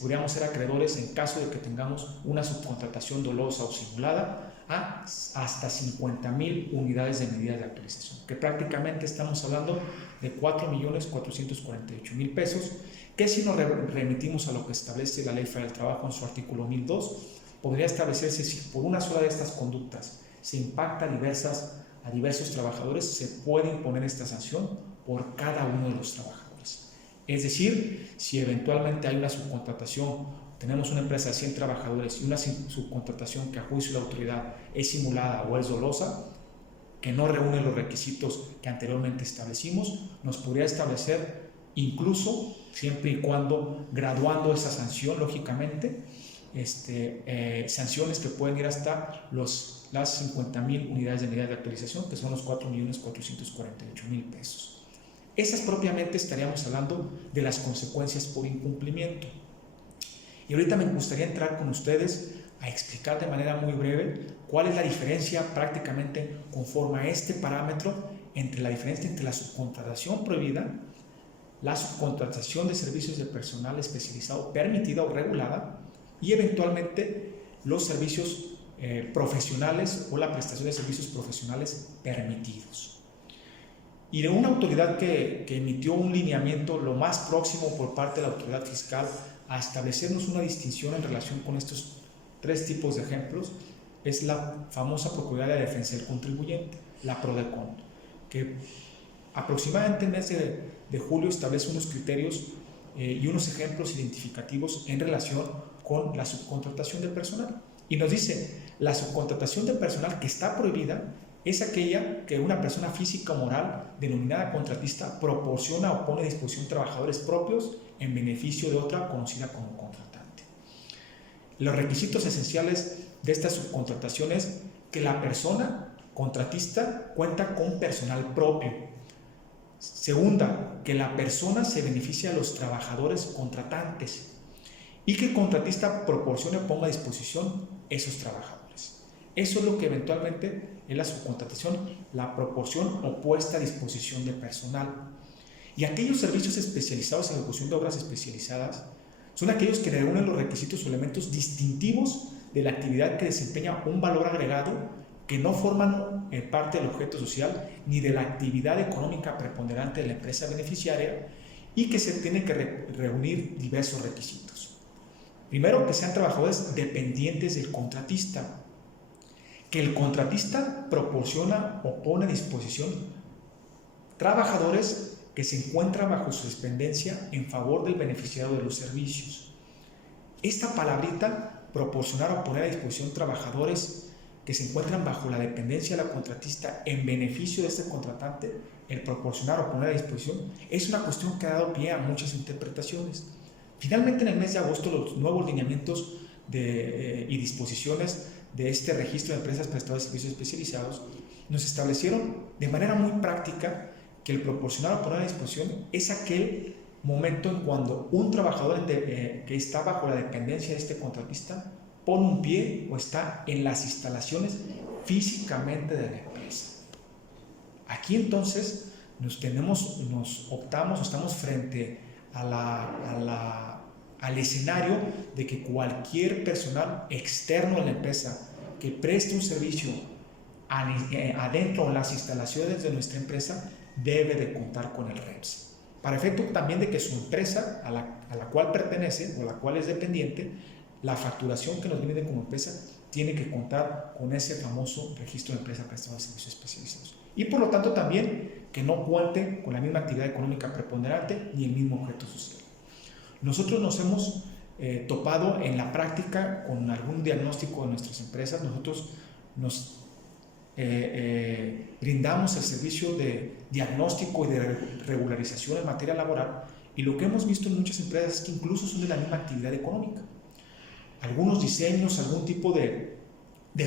podríamos ser acreedores en caso de que tengamos una subcontratación dolosa o simulada a hasta 50,000 unidades de medida de actualización, que prácticamente estamos hablando de 4,448,000 pesos, que si nos remitimos a lo que establece la Ley Federal del Trabajo en su artículo 1002, podría establecerse si por una sola de estas conductas se impacta a diversos trabajadores, se puede imponer esta sanción por cada uno de los trabajadores. Es decir, si eventualmente hay una subcontratación, tenemos una empresa de 100 trabajadores y una subcontratación que a juicio de la autoridad es simulada o es dolosa, que no reúne los requisitos que anteriormente establecimos, nos podría establecer incluso, siempre y cuando graduando esa sanción, lógicamente, sanciones que pueden ir hasta las 50,000 unidades de medida de actualización, que son los 4,448,000 pesos. Esas propiamente estaríamos hablando de las consecuencias por incumplimiento. Y ahorita me gustaría entrar con ustedes a explicar de manera muy breve cuál es la diferencia prácticamente conforme a este parámetro entre la diferencia entre la subcontratación prohibida, la subcontratación de servicios de personal especializado permitida o regulada y eventualmente los servicios profesionales o la prestación de servicios profesionales permitidos. Y de una autoridad que emitió un lineamiento lo más próximo por parte de la autoridad fiscal a establecernos una distinción en relación con estos tres tipos de ejemplos es la famosa Procuraduría de Defensa del Contribuyente, la PRODECON, que aproximadamente en el mes de julio establece unos criterios y unos ejemplos identificativos en relación con la subcontratación del personal. Y nos dice, la subcontratación del personal que está prohibida es aquella que una persona física o moral denominada contratista proporciona o pone a disposición trabajadores propios en beneficio de otra conocida como contratante. Los requisitos esenciales de esta subcontratación es que la persona contratista cuenta con personal propio. Segunda, que la persona se beneficia a los trabajadores contratantes y que el contratista proporcione o ponga a disposición esos trabajadores. Eso es lo que eventualmente es la subcontratación, la proporción o puesta a disposición de personal. Y aquellos servicios especializados en ejecución de obras especializadas son aquellos que reúnen los requisitos o elementos distintivos de la actividad que desempeña un valor agregado que no forman parte del objeto social ni de la actividad económica preponderante de la empresa beneficiaria y que se tiene que reunir diversos requisitos. Primero, que sean trabajadores dependientes del contratista, que el contratista proporciona o pone a disposición trabajadores que se encuentran bajo su dependencia en favor del beneficiario de los servicios. Esta palabrita, proporcionar o poner a disposición trabajadores que se encuentran bajo la dependencia de la contratista en beneficio de este contratante, el proporcionar o poner a disposición, es una cuestión que ha dado pie a muchas interpretaciones. Finalmente, en el mes de agosto, los nuevos lineamientos y disposiciones de este registro de empresas prestadoras de servicios especializados nos establecieron de manera muy práctica que el proporcionar o poner a disposición es aquel momento en cuando un trabajador que está bajo la dependencia de este contratista pone un pie o está en las instalaciones físicamente de la empresa. Aquí entonces estamos frente al escenario de que cualquier personal externo a la empresa que preste un servicio adentro en las instalaciones de nuestra empresa debe de contar con el REMS. Para efecto también de que su empresa a la cual pertenece o la cual es dependiente, la facturación que nos viene como empresa tiene que contar con ese famoso registro de empresa prestadora de servicios especializados. Y por lo tanto también que no cuente con la misma actividad económica preponderante ni el mismo objeto social. Nosotros nos hemos topado en la práctica con algún diagnóstico de nuestras empresas. Nosotros nos brindamos el servicio de diagnóstico y de regularización en materia laboral, y lo que hemos visto en muchas empresas es que incluso son de la misma actividad económica. Algunos diseños, algún tipo de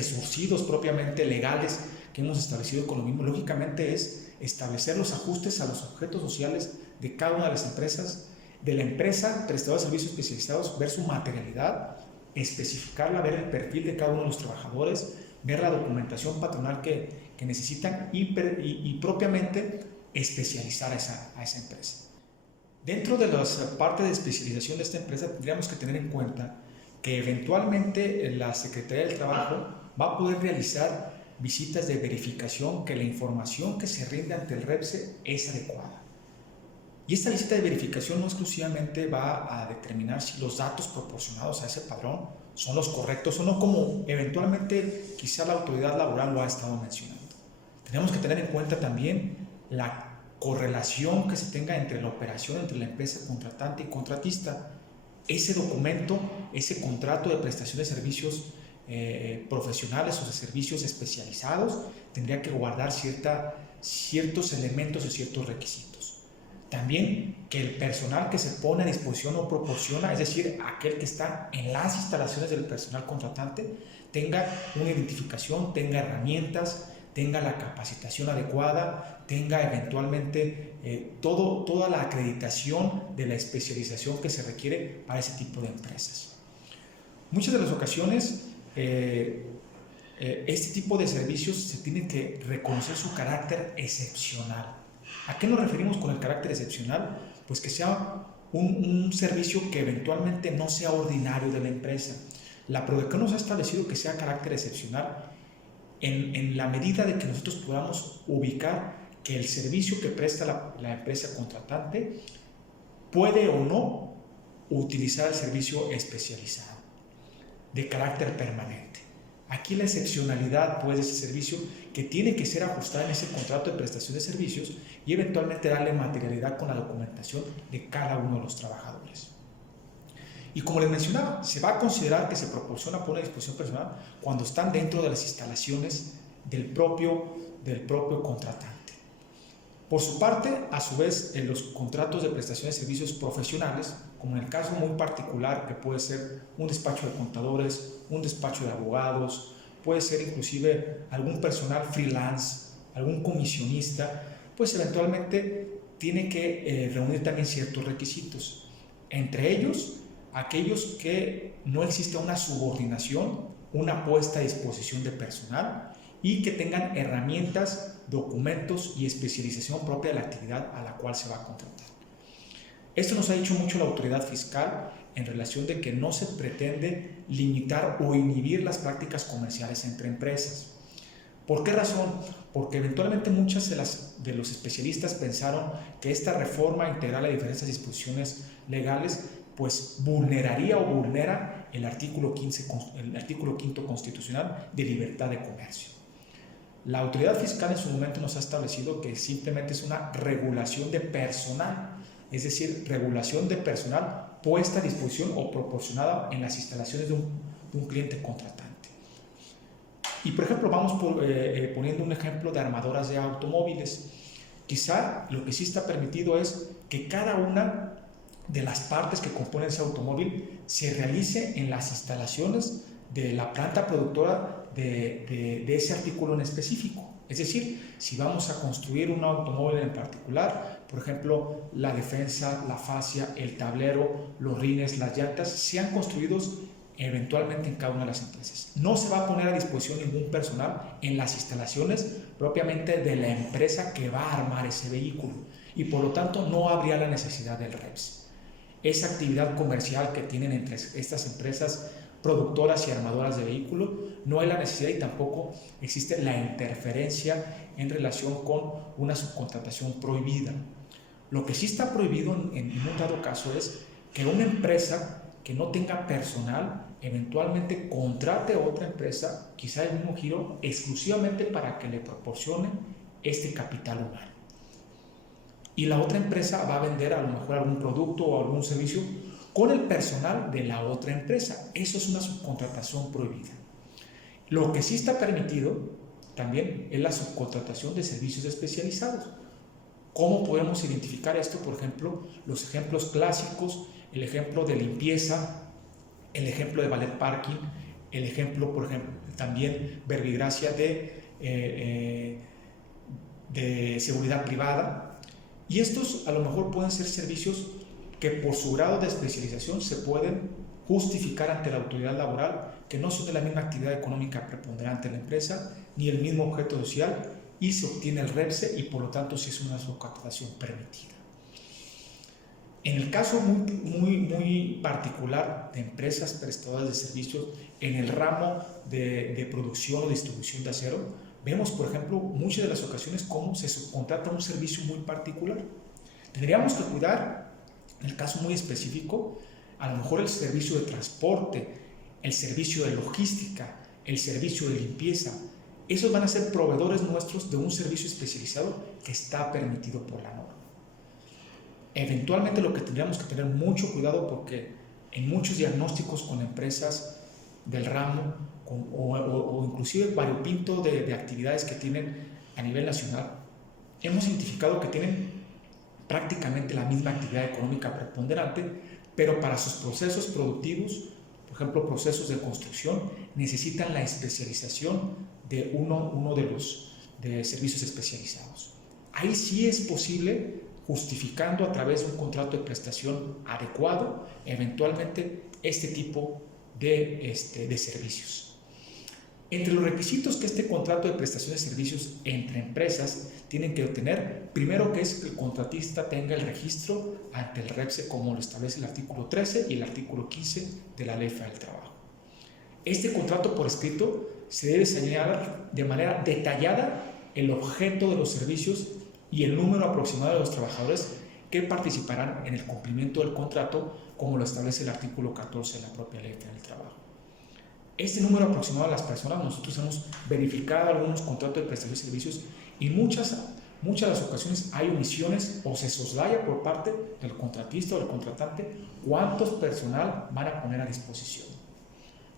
surcidos propiamente legales que hemos establecido con lo mismo, lógicamente es establecer los ajustes a los objetos sociales de cada una de las empresas, de la empresa prestadora de servicios especializados, ver su materialidad, especificarla, ver el perfil de cada uno de los trabajadores, ver la documentación patronal que necesitan y propiamente especializar a esa empresa. Dentro de la parte de especialización de esta empresa tendríamos que tener en cuenta que eventualmente la Secretaría del Trabajo va a poder realizar visitas de verificación que la información que se rinde ante el REPSE es adecuada. Y esta visita de verificación no exclusivamente va a determinar si los datos proporcionados a ese padrón son los correctos o no, como eventualmente quizá la autoridad laboral lo ha estado mencionando. Tenemos que tener en cuenta también la correlación que se tenga entre la operación entre la empresa contratante y contratista. Ese documento, ese contrato de prestación de servicios profesionales o de servicios especializados tendría que guardar ciertos elementos y ciertos requisitos. También que el personal que se pone a disposición o proporciona, es decir, aquel que está en las instalaciones del personal contratante, tenga una identificación, tenga herramientas, tenga la capacitación adecuada, tenga eventualmente toda la acreditación de la especialización que se requiere para ese tipo de empresas. Muchas de las ocasiones este tipo de servicios se tiene que reconocer su carácter excepcional. ¿A qué nos referimos con el carácter excepcional? Pues que sea un servicio que eventualmente no sea ordinario de la empresa. La PRODECON nos ha establecido que sea carácter excepcional en la medida de que nosotros podamos ubicar que el servicio que presta la empresa contratante puede o no utilizar el servicio especializado de carácter permanente. Aquí la excepcionalidad pues, de ese servicio que tiene que ser ajustada en ese contrato de prestación de servicios y eventualmente darle materialidad con la documentación de cada uno de los trabajadores. Y como les mencionaba, se va a considerar que se proporciona por una disposición personal cuando están dentro de las instalaciones del propio contratante. Por su parte, a su vez, en los contratos de prestación de servicios profesionales, como en el caso muy particular que puede ser un despacho de contadores, un despacho de abogados, puede ser inclusive algún personal freelance, algún comisionista, pues eventualmente tiene que reunir también ciertos requisitos. Entre ellos, aquellos que no exista una subordinación, una puesta a disposición de personal y que tengan herramientas, documentos y especialización propia de la actividad a la cual se va a contratar. Esto nos ha dicho mucho la autoridad fiscal en relación de que no se pretende limitar o inhibir las prácticas comerciales entre empresas. ¿Por qué razón? Porque eventualmente muchos de los especialistas pensaron que esta reforma integral a diferentes disposiciones legales pues vulneraría o vulnera el artículo 5 constitucional de libertad de comercio. La autoridad fiscal en su momento nos ha establecido que simplemente es una regulación de personal, es decir, regulación de personal puesta a disposición o proporcionada en las instalaciones de un cliente contratante. Y por ejemplo, vamos poniendo un ejemplo de armadoras de automóviles. Quizá lo que sí está permitido es que cada una de las partes que componen ese automóvil se realice en las instalaciones de la planta productora de ese artículo en específico. Es decir, si vamos a construir un automóvil en particular, por ejemplo, la defensa, la fascia, el tablero, los rines, las llantas, sean construidos eventualmente en cada una de las empresas. No se va a poner a disposición ningún personal en las instalaciones propiamente de la empresa que va a armar ese vehículo y por lo tanto no habría la necesidad del REPS. Esa actividad comercial que tienen entre estas empresas productoras y armadoras de vehículos, no hay la necesidad y tampoco existe la interferencia en relación con una subcontratación prohibida. Lo que sí está prohibido en un dado caso es que una empresa que no tenga personal eventualmente contrate a otra empresa, quizá el mismo giro, exclusivamente para que le proporcione este capital humano. Y la otra empresa va a vender a lo mejor algún producto o algún servicio con el personal de la otra empresa. Eso es una subcontratación prohibida. Lo que sí está permitido también es la subcontratación de servicios especializados. ¿Cómo podemos identificar esto? Por ejemplo, los ejemplos clásicos, el ejemplo de limpieza, el ejemplo de valet parking, el ejemplo, por ejemplo, también verbigracia de seguridad privada. Y estos a lo mejor pueden ser servicios que por su grado de especialización se pueden justificar ante la autoridad laboral, que no son de la misma actividad económica preponderante de la empresa, ni el mismo objeto social, y se obtiene el REPSE y por lo tanto sí es una subcontratación permitida. En el caso muy particular de empresas prestadoras de servicios en el ramo de producción o distribución de acero, vemos, por ejemplo, muchas de las ocasiones cómo se subcontrata un servicio muy particular. Tendríamos que cuidar, en el caso muy específico, a lo mejor el servicio de transporte, el servicio de logística, el servicio de limpieza. Esos van a ser proveedores nuestros de un servicio especializado que está permitido por la norma. Eventualmente lo que tendríamos que tener mucho cuidado, porque en muchos diagnósticos con empresas del ramo o inclusive variopinto de actividades que tienen a nivel nacional, hemos identificado que tienen prácticamente la misma actividad económica preponderante, pero para sus procesos productivos, por ejemplo procesos de construcción, necesitan la especialización de uno de servicios especializados. Ahí sí es posible, justificando a través de un contrato de prestación adecuado, eventualmente este tipo de servicios. Entre los requisitos que este contrato de prestación de servicios entre empresas tienen que obtener, primero que es que el contratista tenga el registro ante el REPSE, como lo establece el artículo 13 y el artículo 15 de la Ley Federal del Trabajo. Este contrato por escrito se debe señalar de manera detallada el objeto de los servicios y el número aproximado de los trabajadores que participarán en el cumplimiento del contrato, como lo establece el artículo 14 de la propia Ley Federal del Trabajo. Este número aproximado de las personas, nosotros hemos verificado algunos contratos de prestación de servicios y muchas de las ocasiones hay omisiones o se soslaya por parte del contratista o del contratante cuántos personal van a poner a disposición.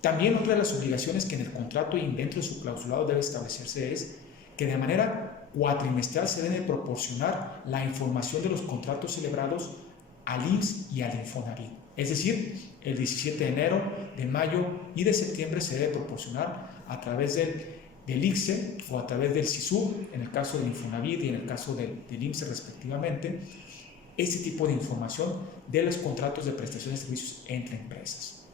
También otra de las obligaciones que en el contrato y dentro de su clausulado debe establecerse es que de manera cuatrimestral se debe proporcionar la información de los contratos celebrados al IMSS y al Infonavit. Es decir, el 17 de enero, de mayo y de septiembre se debe proporcionar a través del ICSE o a través del SISUR, en el caso del Infonavit y en el caso del IMSS respectivamente, este tipo de información de los contratos de prestación de servicios entre empresas.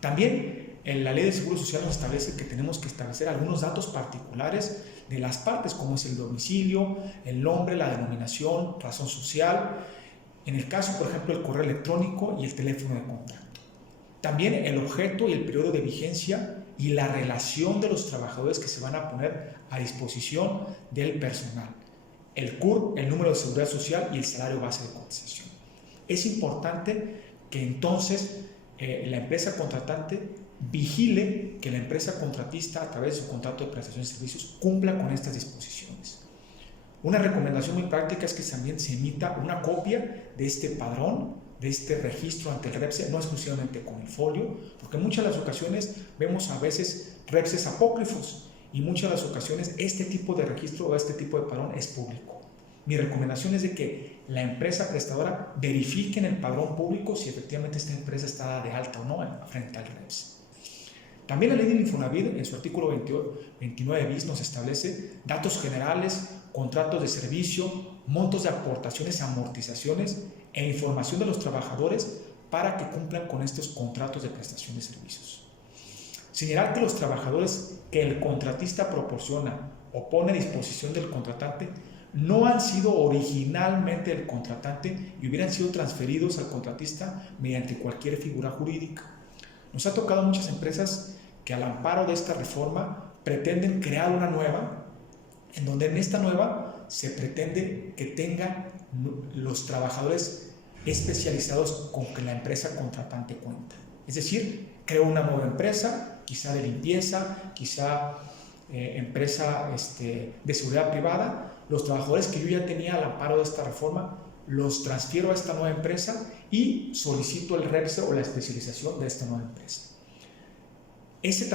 También en la Ley de Seguro Social nos establece que tenemos que establecer algunos datos particulares de las partes, como es el domicilio, el nombre, la denominación, razón social, en el caso, por ejemplo, el correo electrónico y el teléfono de contacto. También el objeto y el periodo de vigencia y la relación de los trabajadores que se van a poner a disposición del personal, el CURP, el número de seguridad social y el salario base de cotización. Es importante que entonces la empresa contratante vigile que la empresa contratista, a través de su contrato de prestación de servicios, cumpla con estas disposiciones. Una recomendación muy práctica es que también se emita una copia de este padrón, de este registro ante el REPSE, no exclusivamente con el folio, porque en muchas de las ocasiones vemos a veces REPSEs apócrifos y muchas de las ocasiones este tipo de registro o este tipo de padrón es público. Mi recomendación es de que la empresa prestadora verifique en el padrón público si efectivamente esta empresa está de alta o no frente al REPSE. También la ley del Infonavit, en su artículo 29 bis, nos establece datos generales, contratos de servicio, montos de aportaciones, amortizaciones e información de los trabajadores para que cumplan con estos contratos de prestación de servicios. Señalar que los trabajadores que el contratista proporciona o pone a disposición del contratante no han sido originalmente del contratante y hubieran sido transferidos al contratista mediante cualquier figura jurídica. Nos ha tocado muchas empresas que al amparo de esta reforma pretenden crear una nueva, en donde en esta nueva se pretende que tengan los trabajadores especializados con que la empresa contratante cuenta. Es decir, creo una nueva empresa, quizá de limpieza, quizá empresa de seguridad privada. Los trabajadores que yo ya tenía al amparo de esta reforma los transfiero a esta nueva empresa y solicito el REPSE o la especialización de esta nueva empresa. Esa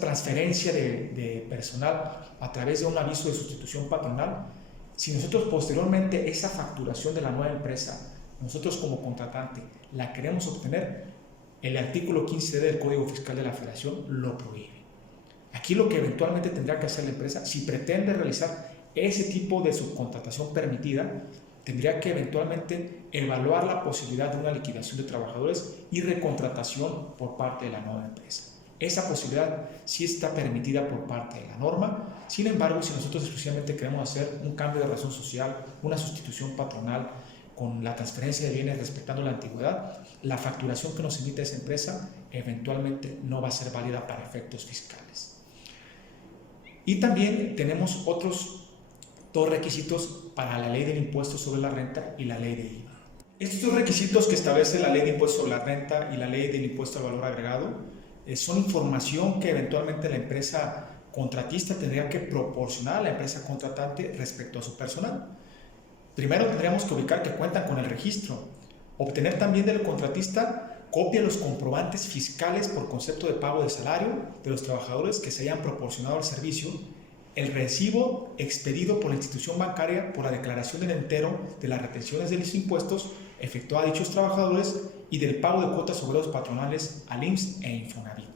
transferencia de personal a través de un aviso de sustitución patronal, si nosotros posteriormente esa facturación de la nueva empresa, nosotros como contratante la queremos obtener, el artículo 15 del Código Fiscal de la Federación lo prohíbe. Aquí lo que eventualmente tendrá que hacer la empresa, si pretende realizar ese tipo de subcontratación permitida, tendría que eventualmente evaluar la posibilidad de una liquidación de trabajadores y recontratación por parte de la nueva empresa. Esa posibilidad sí está permitida por parte de la norma. Sin embargo, si nosotros exclusivamente queremos hacer un cambio de razón social, una sustitución patronal con la transferencia de bienes respetando la antigüedad, la facturación que nos emite esa empresa eventualmente no va a ser válida para efectos fiscales. Y también tenemos otros dos requisitos para la ley del impuesto sobre la renta y la ley de IVA. Estos dos requisitos que establece la ley de impuesto sobre la renta y la ley del impuesto al valor agregado son información que eventualmente la empresa contratista tendría que proporcionar a la empresa contratante respecto a su personal. Primero tendríamos que ubicar que cuentan con el registro, obtener también del contratista copia de los comprobantes fiscales por concepto de pago de salario de los trabajadores que se hayan proporcionado al servicio, el recibo expedido por la institución bancaria por la declaración en entero de las retenciones de los impuestos efectuadas a dichos trabajadores y del pago de cuotas sobre los patronales al IMSS e Infonavit.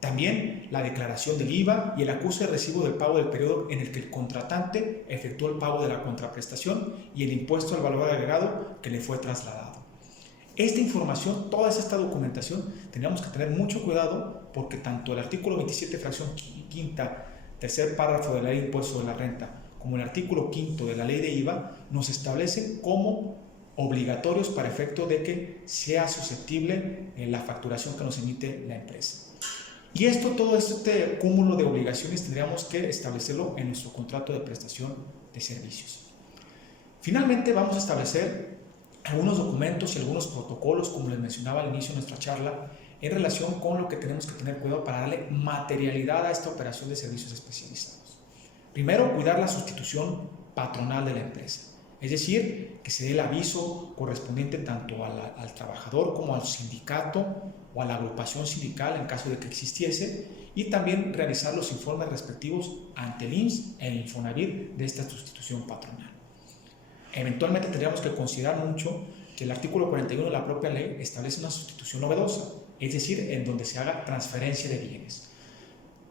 También la declaración del IVA y el acuse de recibo del pago del periodo en el que el contratante efectuó el pago de la contraprestación y el impuesto al valor agregado que le fue trasladado. Esta información, toda esta documentación, tenemos que tener mucho cuidado porque tanto el artículo 27, fracción quinta, tercer párrafo de la ley de impuesto de la renta, como el artículo quinto de la ley de IVA, nos establecen como obligatorios para efecto de que sea susceptible la facturación que nos emite la empresa. Y todo este cúmulo de obligaciones tendríamos que establecerlo en nuestro contrato de prestación de servicios. Finalmente vamos a establecer algunos documentos y algunos protocolos, como les mencionaba al inicio de nuestra charla, en relación con lo que tenemos que tener cuidado para darle materialidad a esta operación de servicios especializados. Primero, cuidar la sustitución patronal de la empresa. Es decir, que se dé el aviso correspondiente tanto al trabajador como al sindicato o a la agrupación sindical en caso de que existiese, y también realizar los informes respectivos ante el IMSS e Infonavit de esta sustitución patronal. Eventualmente tendríamos que considerar mucho que el artículo 41 de la propia ley establece una sustitución novedosa, es decir, en donde se haga transferencia de bienes.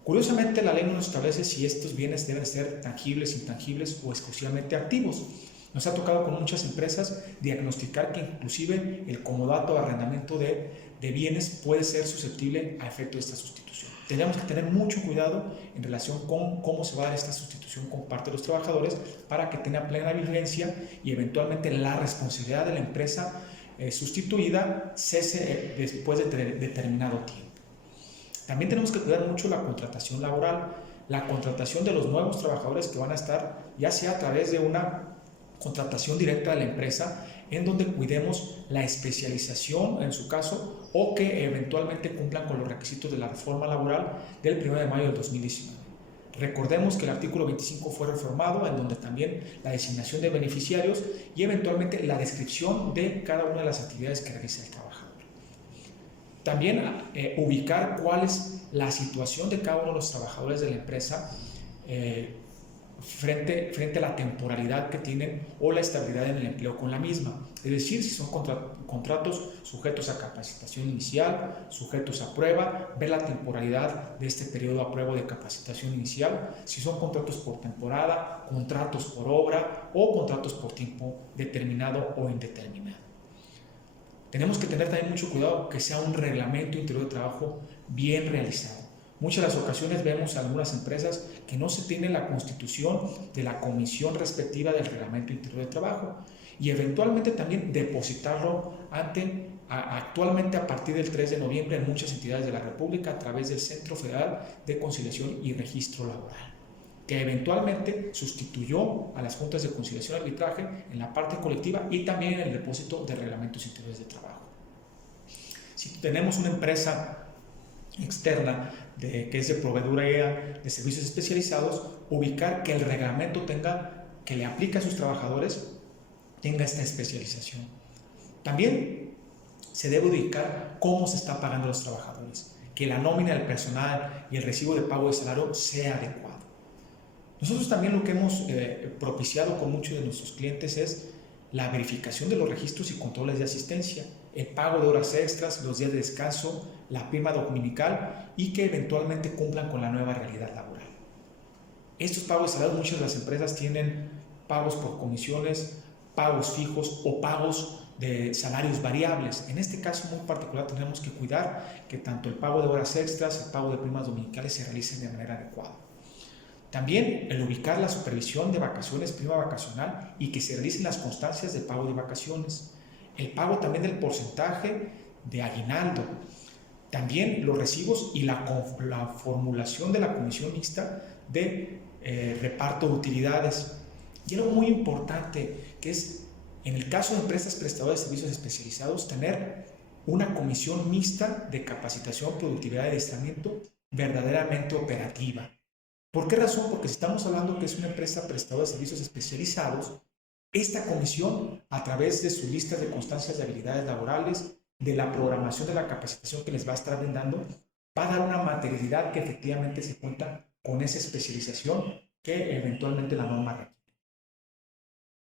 Curiosamente, la ley no nos establece si estos bienes deben ser tangibles, intangibles o exclusivamente activos. Nos ha tocado con muchas empresas diagnosticar que inclusive el comodato o arrendamiento de bienes puede ser susceptible a efecto de esta sustitución. Tendríamos que tener mucho cuidado en relación con cómo se va a dar esta sustitución con parte de los trabajadores para que tenga plena vigencia y eventualmente la responsabilidad de la empresa sustituida cese después de determinado tiempo. También tenemos que cuidar mucho la contratación laboral, la contratación de los nuevos trabajadores que van a estar ya sea a través de una contratación directa de la empresa, en donde cuidemos la especialización en su caso o que eventualmente cumplan con los requisitos de la reforma laboral del 1 de mayo del 2019. Recordemos que el artículo 25 fue reformado, en donde también la designación de beneficiarios y eventualmente la descripción de cada una de las actividades que realiza el trabajador. También ubicar cuál es la situación de cada uno de los trabajadores de la empresa frente a la temporalidad que tienen o la estabilidad en el empleo con la misma. Es decir, si son contratos sujetos a capacitación inicial, sujetos a prueba, ver la temporalidad de este periodo a prueba de capacitación inicial, si son contratos por temporada, contratos por obra o contratos por tiempo determinado o indeterminado. Tenemos que tener también mucho cuidado que sea un reglamento interior de trabajo bien realizado. Muchas de las ocasiones vemos algunas empresas que no se tiene la constitución de la comisión respectiva del reglamento interior de trabajo y eventualmente también depositarlo actualmente a partir del 3 de noviembre en muchas entidades de la República a través del Centro Federal de Conciliación y Registro Laboral, que eventualmente sustituyó a las juntas de conciliación y arbitraje en la parte colectiva y también en el depósito de reglamentos interiores de trabajo. Si tenemos una empresa externa que es de proveeduría de servicios especializados, ubicar que el reglamento que le aplica a sus trabajadores tenga esta especialización. También se debe ubicar cómo se está pagando a los trabajadores, que la nómina del personal y el recibo de pago de salario sea adecuado. Nosotros también lo que hemos propiciado con muchos de nuestros clientes es la verificación de los registros y controles de asistencia, el pago de horas extras, los días de descanso, la prima dominical y que eventualmente cumplan con la nueva realidad laboral. Estos pagos de salario, muchas de las empresas tienen pagos por comisiones, pagos fijos o pagos de salarios variables. En este caso muy particular tenemos que cuidar que tanto el pago de horas extras, el pago de primas dominicales se realicen de manera adecuada. También el ubicar la supervisión de vacaciones, prima vacacional, y que se realicen las constancias de pago de vacaciones. El pago también del porcentaje de aguinaldo. También los recibos y la formulación de la comisión mixta de reparto de utilidades. Y algo muy importante que es, en el caso de empresas prestadoras de servicios especializados, tener una comisión mixta de capacitación, productividad y adiestramiento verdaderamente operativa. ¿Por qué razón? Porque si estamos hablando que es una empresa prestadora de servicios especializados, esta comisión, a través de sus listas de constancias de habilidades laborales, de la programación de la capacitación que les va a estar brindando, va a dar una materialidad que efectivamente se cuenta con esa especialización que eventualmente la norma requiere.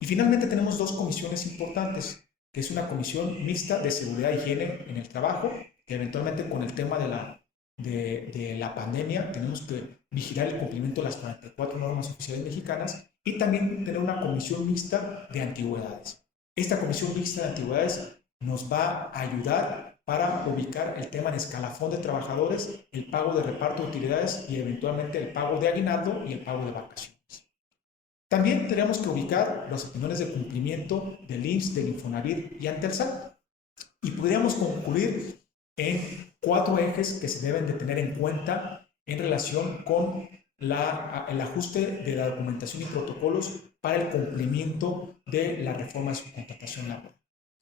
Y finalmente tenemos dos comisiones importantes, que es una comisión mixta de seguridad e higiene en el trabajo, que eventualmente con el tema de la pandemia tenemos que vigilar el cumplimiento de las 44 normas oficiales mexicanas, y también tener una comisión mixta de antigüedades. Esta comisión mixta de antigüedades nos va a ayudar para ubicar el tema en escalafón de trabajadores, el pago de reparto de utilidades y eventualmente el pago de aguinaldo y el pago de vacaciones. También tenemos que ubicar las opiniones de cumplimiento del IMSS, del Infonavit y ante el SAT. Y podríamos concluir en 4 ejes que se deben de tener en cuenta en relación con el ajuste de la documentación y protocolos para el cumplimiento de la reforma de subcontratación laboral.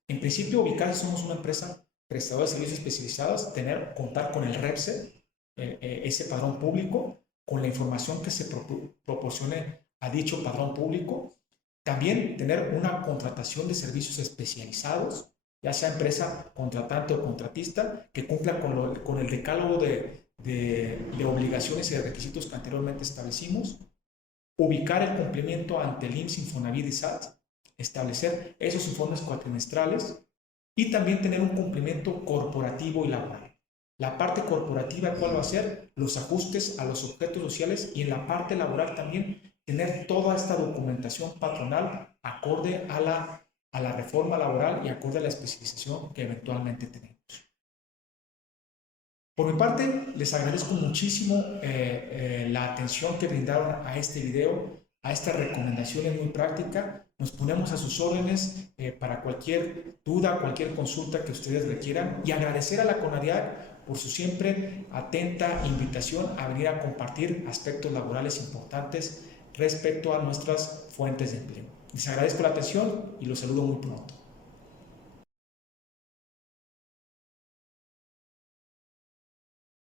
En principio, ubicar si somos una empresa prestadora de servicios especializados, contar con el REPSE, ese padrón público, con la información que se proporcione a dicho padrón público. También tener una contratación de servicios especializados, ya sea empresa contratante o contratista, que cumpla con el decálogo de obligaciones y de requisitos que anteriormente establecimos. Ubicar el cumplimiento ante el IMSS, Infonavit y SAT, establecer esos informes cuatrimestrales y también tener un cumplimiento corporativo y laboral. La parte corporativa, ¿cuál va a ser? Los ajustes a los objetos sociales, y en la parte laboral también tener toda esta documentación patronal acorde a la reforma laboral y acorde a la especialización que eventualmente tenemos. Por mi parte, les agradezco muchísimo la atención que brindaron a este video, a estas recomendaciones muy prácticas. Nos ponemos a sus órdenes para cualquier duda, cualquier consulta que ustedes requieran, y agradecer a la CONADIAC por su siempre atenta invitación a venir a compartir aspectos laborales importantes respecto a nuestras fuentes de empleo. Les agradezco la atención y los saludo muy pronto.